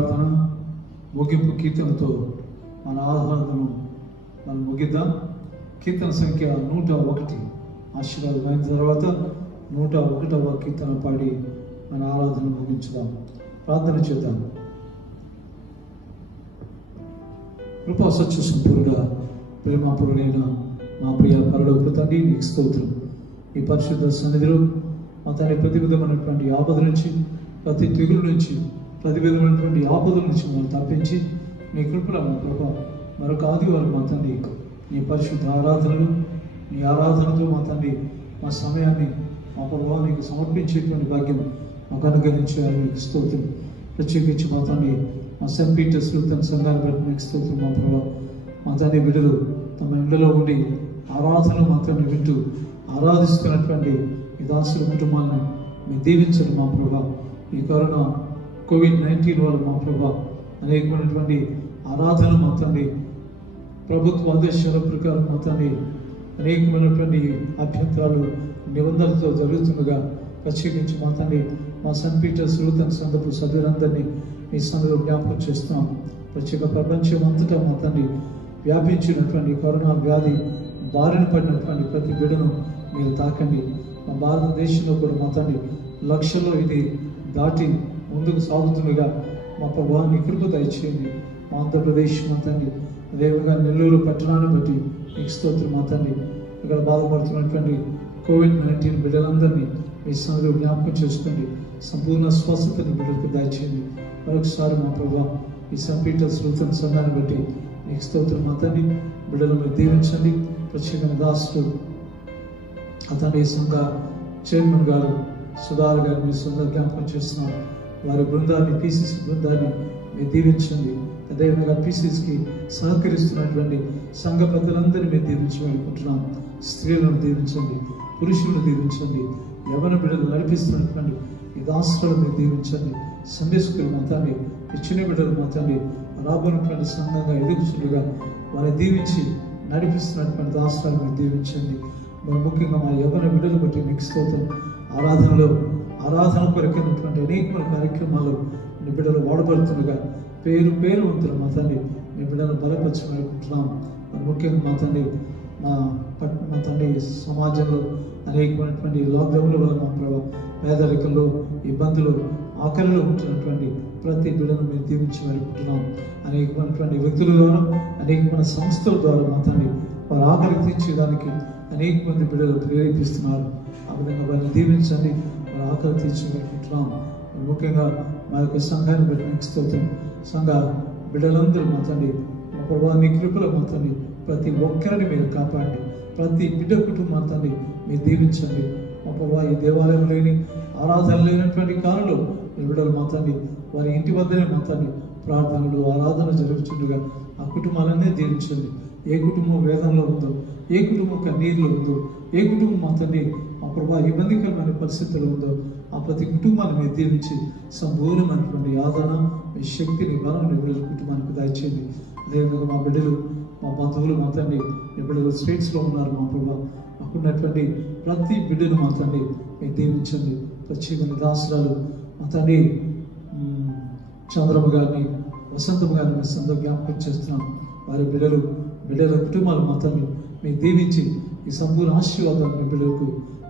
ప్రార్థన ముగింపు కీర్తనతో మన ఆరాధనను మనం ముగిద్దాం. కీర్తన సంఖ్య 101 ఆశీర్వాదం అయిన తర్వాత 101వ కీర్తన పాడి మన ఆరాధన ముగించుదాం. ప్రార్థన చేద్దాం. కృపా సత్య సంపూర్ణ ప్రేమపూర్ణైన మా ప్రియ పరలోక తండ్రి, నీకు స్తోత్రం. ఈ పరిశుద్ధ సన్నిధిలో మా తండ్రి ప్రతి విధమైనటువంటి ఆపద నుంచి, ప్రతి తెగుల నుంచి, ప్రతి విధమైనటువంటి ఆపదల నుంచి మమ్మల్ని తప్పించి నీ కృపలో మా ప్రభా మరొక ఆదివారం మా తండ్రి నీ పరిశుద్ధ ఆరాధనలు, నీ ఆరాధనతో మా తండ్రి మా సమయాన్ని మా ప్రభావ నీకు సమర్పించేటువంటి భాగ్యం మాకు అనుగ్రహించారు. నీకు స్తోత్రం. ప్రత్యేకించి మా తండ్రి మా సెయింట్ పీటర్స్ లూథరన్ సంఘాన్ని బట్టి నీకు స్తోత్రం. మా ప్రభావ మా తండ్రి బిడ్డలు తమ ఇండ్లలో ఉండి ఆరాధనలు మా తండ్రి వింటూ ఆరాధిస్తున్నటువంటి ఈ దాసుల కుటుంబాలను మీరు దీవించండి మా ప్రభా. ఈ కరోనా COVID-19 వల్ల మా ప్రభా అనేకమైనటువంటి ఆరాధనలు మా తండ్రి ప్రభుత్వ ఆదేశాల ప్రకారం మా తండ్రి అనేకమైనటువంటి అభ్యంతరాలు నిబంధనలతో జరుగుతుండగా ప్రత్యేకించి మా తండ్రి మా సెయింట్ పీటర్స్ లూథరన్ సంఘపు సభ్యులందరినీ మీ సన్నిధిలో జ్ఞాపకం చేస్తున్నాం. ప్రత్యేక ప్రపంచం అంతటా మా తండ్రి వ్యాపించినటువంటి కరోనా వ్యాధి బారిన పడినటువంటి ప్రతి బిడ్డను మీరు తాకండి. మా భారతదేశంలో కూడా మా తండ్రి లక్షల్లో ఇది దాటి ముందుకు సాగుతుండగా మా ప్రభావాన్ని కృప దయచేయండి. మా ఆంధ్రప్రదేశ్ మా తండ్రి అదేవిధంగా నెల్లూరు పట్టణాన్ని బట్టి మీకు స్తోత్రం. మా తండ్రి ఇక్కడ బాధపడుతున్నటువంటి COVID-19 బిడ్డలందరినీ మీ సన్నిధిలో జ్ఞాపకం చేసుకోండి. సంపూర్ణ స్వస్థతని బిడ్డలకు దయచేయండి. మరొకసారి మా ప్రభావ ఈ సెయింట్ పీటర్స్ లూథరన్ సంఘాన్ని బట్టి మీకు స్తోత్రం. మా తండ్రి బిడ్డలు మీరు దీవించండి. ప్రత్యేకంగా దాసులు అతని సంఘ చైర్మన్ గారు సుధార్ గారు మీ సొంత జ్ఞాపకం చేస్తున్నాం. వారి బృందాన్ని PCC బృందాన్ని మీరు దీవించండి. అదేవిధంగా PCCకి సహకరిస్తున్నటువంటి సంఘ పెద్దలందరినీ మీరు దీవించమనుకుంటున్నాం. స్త్రీలను దీవించండి, పురుషులను దీవించండి, యవ్వన బిడ్డలు నడిపిస్తున్నటువంటి ఈ దాసులను మీరు దీవించండి. సండే స్కూల్ మొత్తాన్ని ఇచ్చిన బిడ్డలు మొత్తాన్ని రాబోనటువంటి సంఘంగా ఎదుగుతుండగా వారిని దీవించి నడిపిస్తున్నటువంటి దాసులను మీరు దీవించండి. మరి ముఖ్యంగా మా యవ్వన బిడ్డలు బట్టి మీకు స్తోత్రం. ఆరాధన కొరకైనటువంటి అనేకమైన కార్యక్రమాలు మీ బిడ్డలు వాడబడుతుండగా పేరు పేరు వంతులు మా తండ్రి మీ బిడ్డలను బలపరచమనుకుంటున్నాం. ముఖ్యంగా మా తండ్రి మా తండ్రి సమాజంలో అనేకమైనటువంటి లాక్డౌన్ల వల్ల మా ప్రభావ పేదరికంలో ఇబ్బందులు ఆకలిలో ఉంటున్నటువంటి ప్రతి బిడ్డను మేము దీవించమనుకుంటున్నాం. అనేకమైనటువంటి వ్యక్తుల ద్వారా అనేకమైన సంస్థల ద్వారా మా తండ్రి వారు ఆకలి తీర్చేదానికి అనేక మంది బిడ్డలు ప్రేరేపిస్తున్నారు. ఆ విధంగా వారిని దీవించండి, వారు ఆకలి తీర్చమనుకుంటున్నాం. ముఖ్యంగా మా యొక్క సంఘాన్ని బట్టి మీకు స్తోత్రం. సంఘ బిడ్డలందరూ మా తండ్రి మా ప్రభావ నీ కృపలో మా తండ్రి ప్రతి ఒక్కరిని మీరు కాపాడండి. ప్రతి బిడ్డ కుటుంబం తండ్రి మీరు దీవించండి. మా ప్రభావ ఈ దేవాలయం లేని ఆరాధన లేనటువంటి కాలంలో మీ బిడ్డలు మా తండ్రి వారి ఇంటి వద్దనే మా తండ్రి ప్రార్థనలు ఆరాధన జరుగుతుండగా ఆ కుటుంబాలన్నీ దీవించండి. ఏ కుటుంబం వేదంలో ఉందో, ఏ కుటుంబం కన్నీరులో ఉందో, ఏ కుటుంబం మా తండ్రి మా ప్రభావ ఇబ్బందికరమైన పరిస్థితుల్లో ఉందో ఆ ప్రతి కుటుంబాన్ని మీరు దీవించి సంపూర్ణమైనటువంటి ఆదరణ మీ శక్తిని బలం మీ బిడ్డల కుటుంబానికి దయచేయండి. అదేవిధంగా మా బిడ్డలు మా బంధువులు మా తండ్రి మీ బిడ్డలు స్టేట్స్లో ఉన్నారు. మా ప్రభావ మాకున్నటువంటి ప్రతి బిడ్డను మా తండ్రి మీరు దీవించండి. ప్రత్యేకంగా దాసురాలు మా తండ్రి చంద్రమ్మ గారిని, వసంతమ్మ గారిని మీ సొంత జ్ఞాపకం చేస్తున్నాం. వారి బిడ్డల కుటుంబాలు మా తండ్రి మీరు దీవించి ఈ సంపూర్ణ ఆశీర్వాదాలు మీ బిడ్డలకు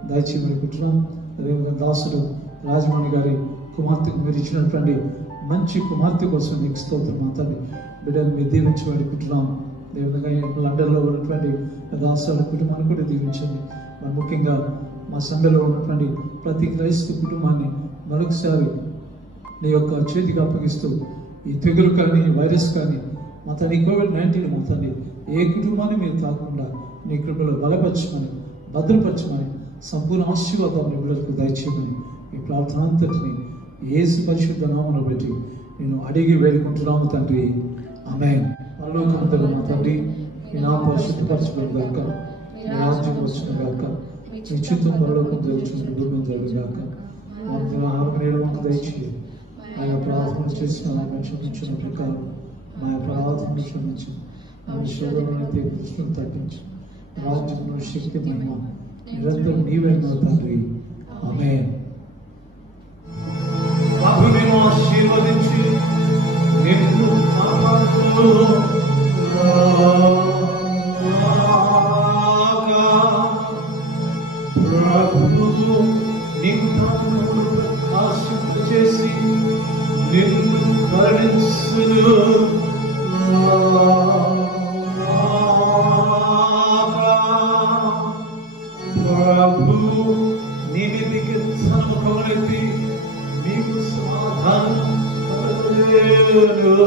దయచేయమనుకుంటున్నాం. అదేవిధంగా దాసుడు రాజమణి గారి కుమార్తెకు మీరు ఇచ్చినటువంటి మంచి కుమార్తె కోసం మీకు స్తోత్రం. మా తండ్రి బిడ్డను మీరు దీవించమనుకుంటున్నాం. అదేవిధంగా లండన్లో ఉన్నటువంటి దాసుల కుటుంబాన్ని కూడా దీవించండి. మరి ముఖ్యంగా మా సంఘంలో ఉన్నటువంటి ప్రతి క్రైస్తవ కుటుంబాన్ని మరొకసారి నీ యొక్క చేతికి అప్పగిస్తూ ఈ తెగులు కానీ వైరస్ కానీ మా తండ్రి COVID-19 మా తండ్రి ఏ కుటుంబాన్ని మీరు తాకుండా నీ కృపలో బలపరచమని భద్రపరచమని సంపూర్ణ ఆశీర్వాదాన్ని బిడ్డలకు దయచేయమని ఈ ప్రార్థన అంతటిని యేసు పరిశుద్ధ నామమును బట్టి నేను అడిగి వేడుకుంటున్నాము తండ్రి. ఆమేన్. పరలోకమందున్న మా తండ్రి మీ నామం పరిశుద్ధపరచబడును గాక, మీ రాజ్యం వచ్చును గాక, మీ చిత్తం పరలోకం జరుగుచున్నట్టు భూమి మీద జరుగును గాక. మా ఆహారం నేడు మాకు దయచేయండి. మా యొక్క ప్రార్థన చేసిన ఆయన క్షమించిన ప్రకారం మా యొక్క ప్రార్థన క్షమించి మా శోధనను దృష్టిని తగ్గించి రాజ్యం శక్తి మహిమ నిరంతరం నీవే నా తండ్రి. ఆమేన్. ప్రభువును ఆశీర్వదించి చేసి నిన్ను కరుణించును. ప్రభు నీ మీదికి సన్ముఖమునెత్తి నీకు సమాధానం కలుగజేయును.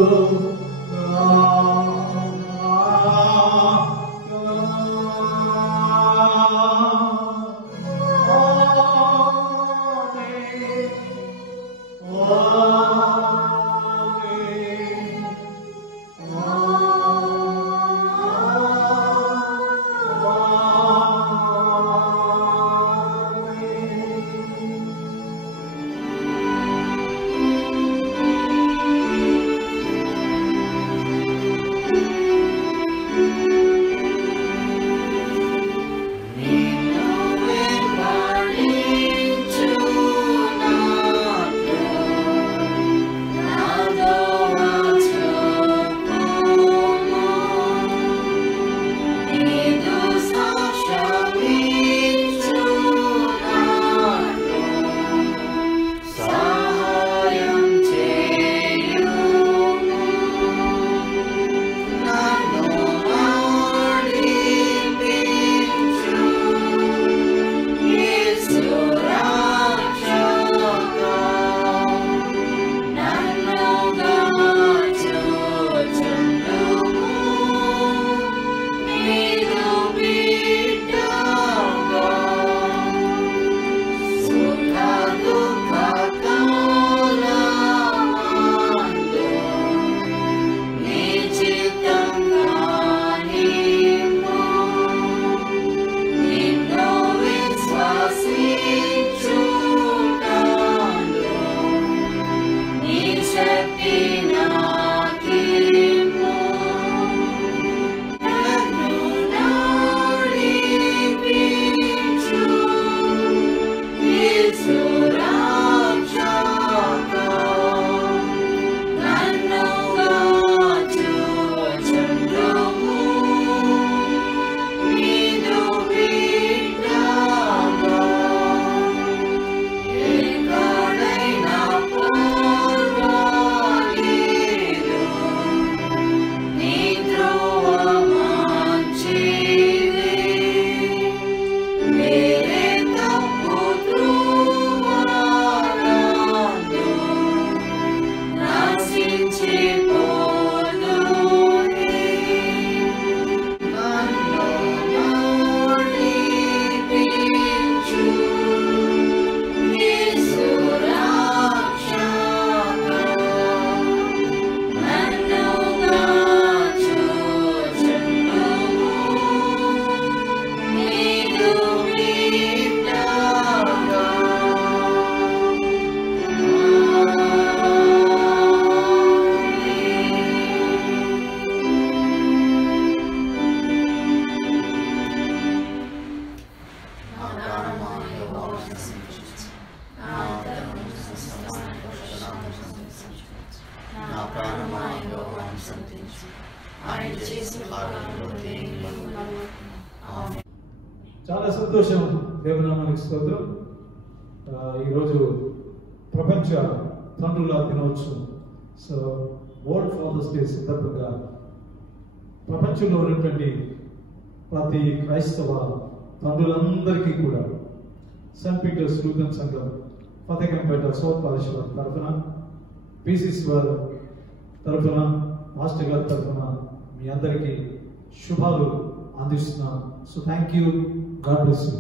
చాలా సంతోషం. దేవునామానికి స్తోత్రం. ఈరోజు ప్రపంచ తండ్రుల దినోత్సవం. సో వరల్డ్ ఫాదర్స్ డే సందర్భంగా ప్రపంచంలో ఉన్నటువంటి ప్రతి క్రైస్తవ తండ్రులందరికీ కూడా సెయింట్ పీటర్స్ లూథరన్ సంఘం ఫతేఖాన్పేట సౌత్ పాలేశ్వరం తరఫున, పీసీశ్వర్ తరఫున, మాస్టర్ గారి తరఫున మీ అందరికీ శుభాలు అందిస్తున్నాం. So thank you. God bless you.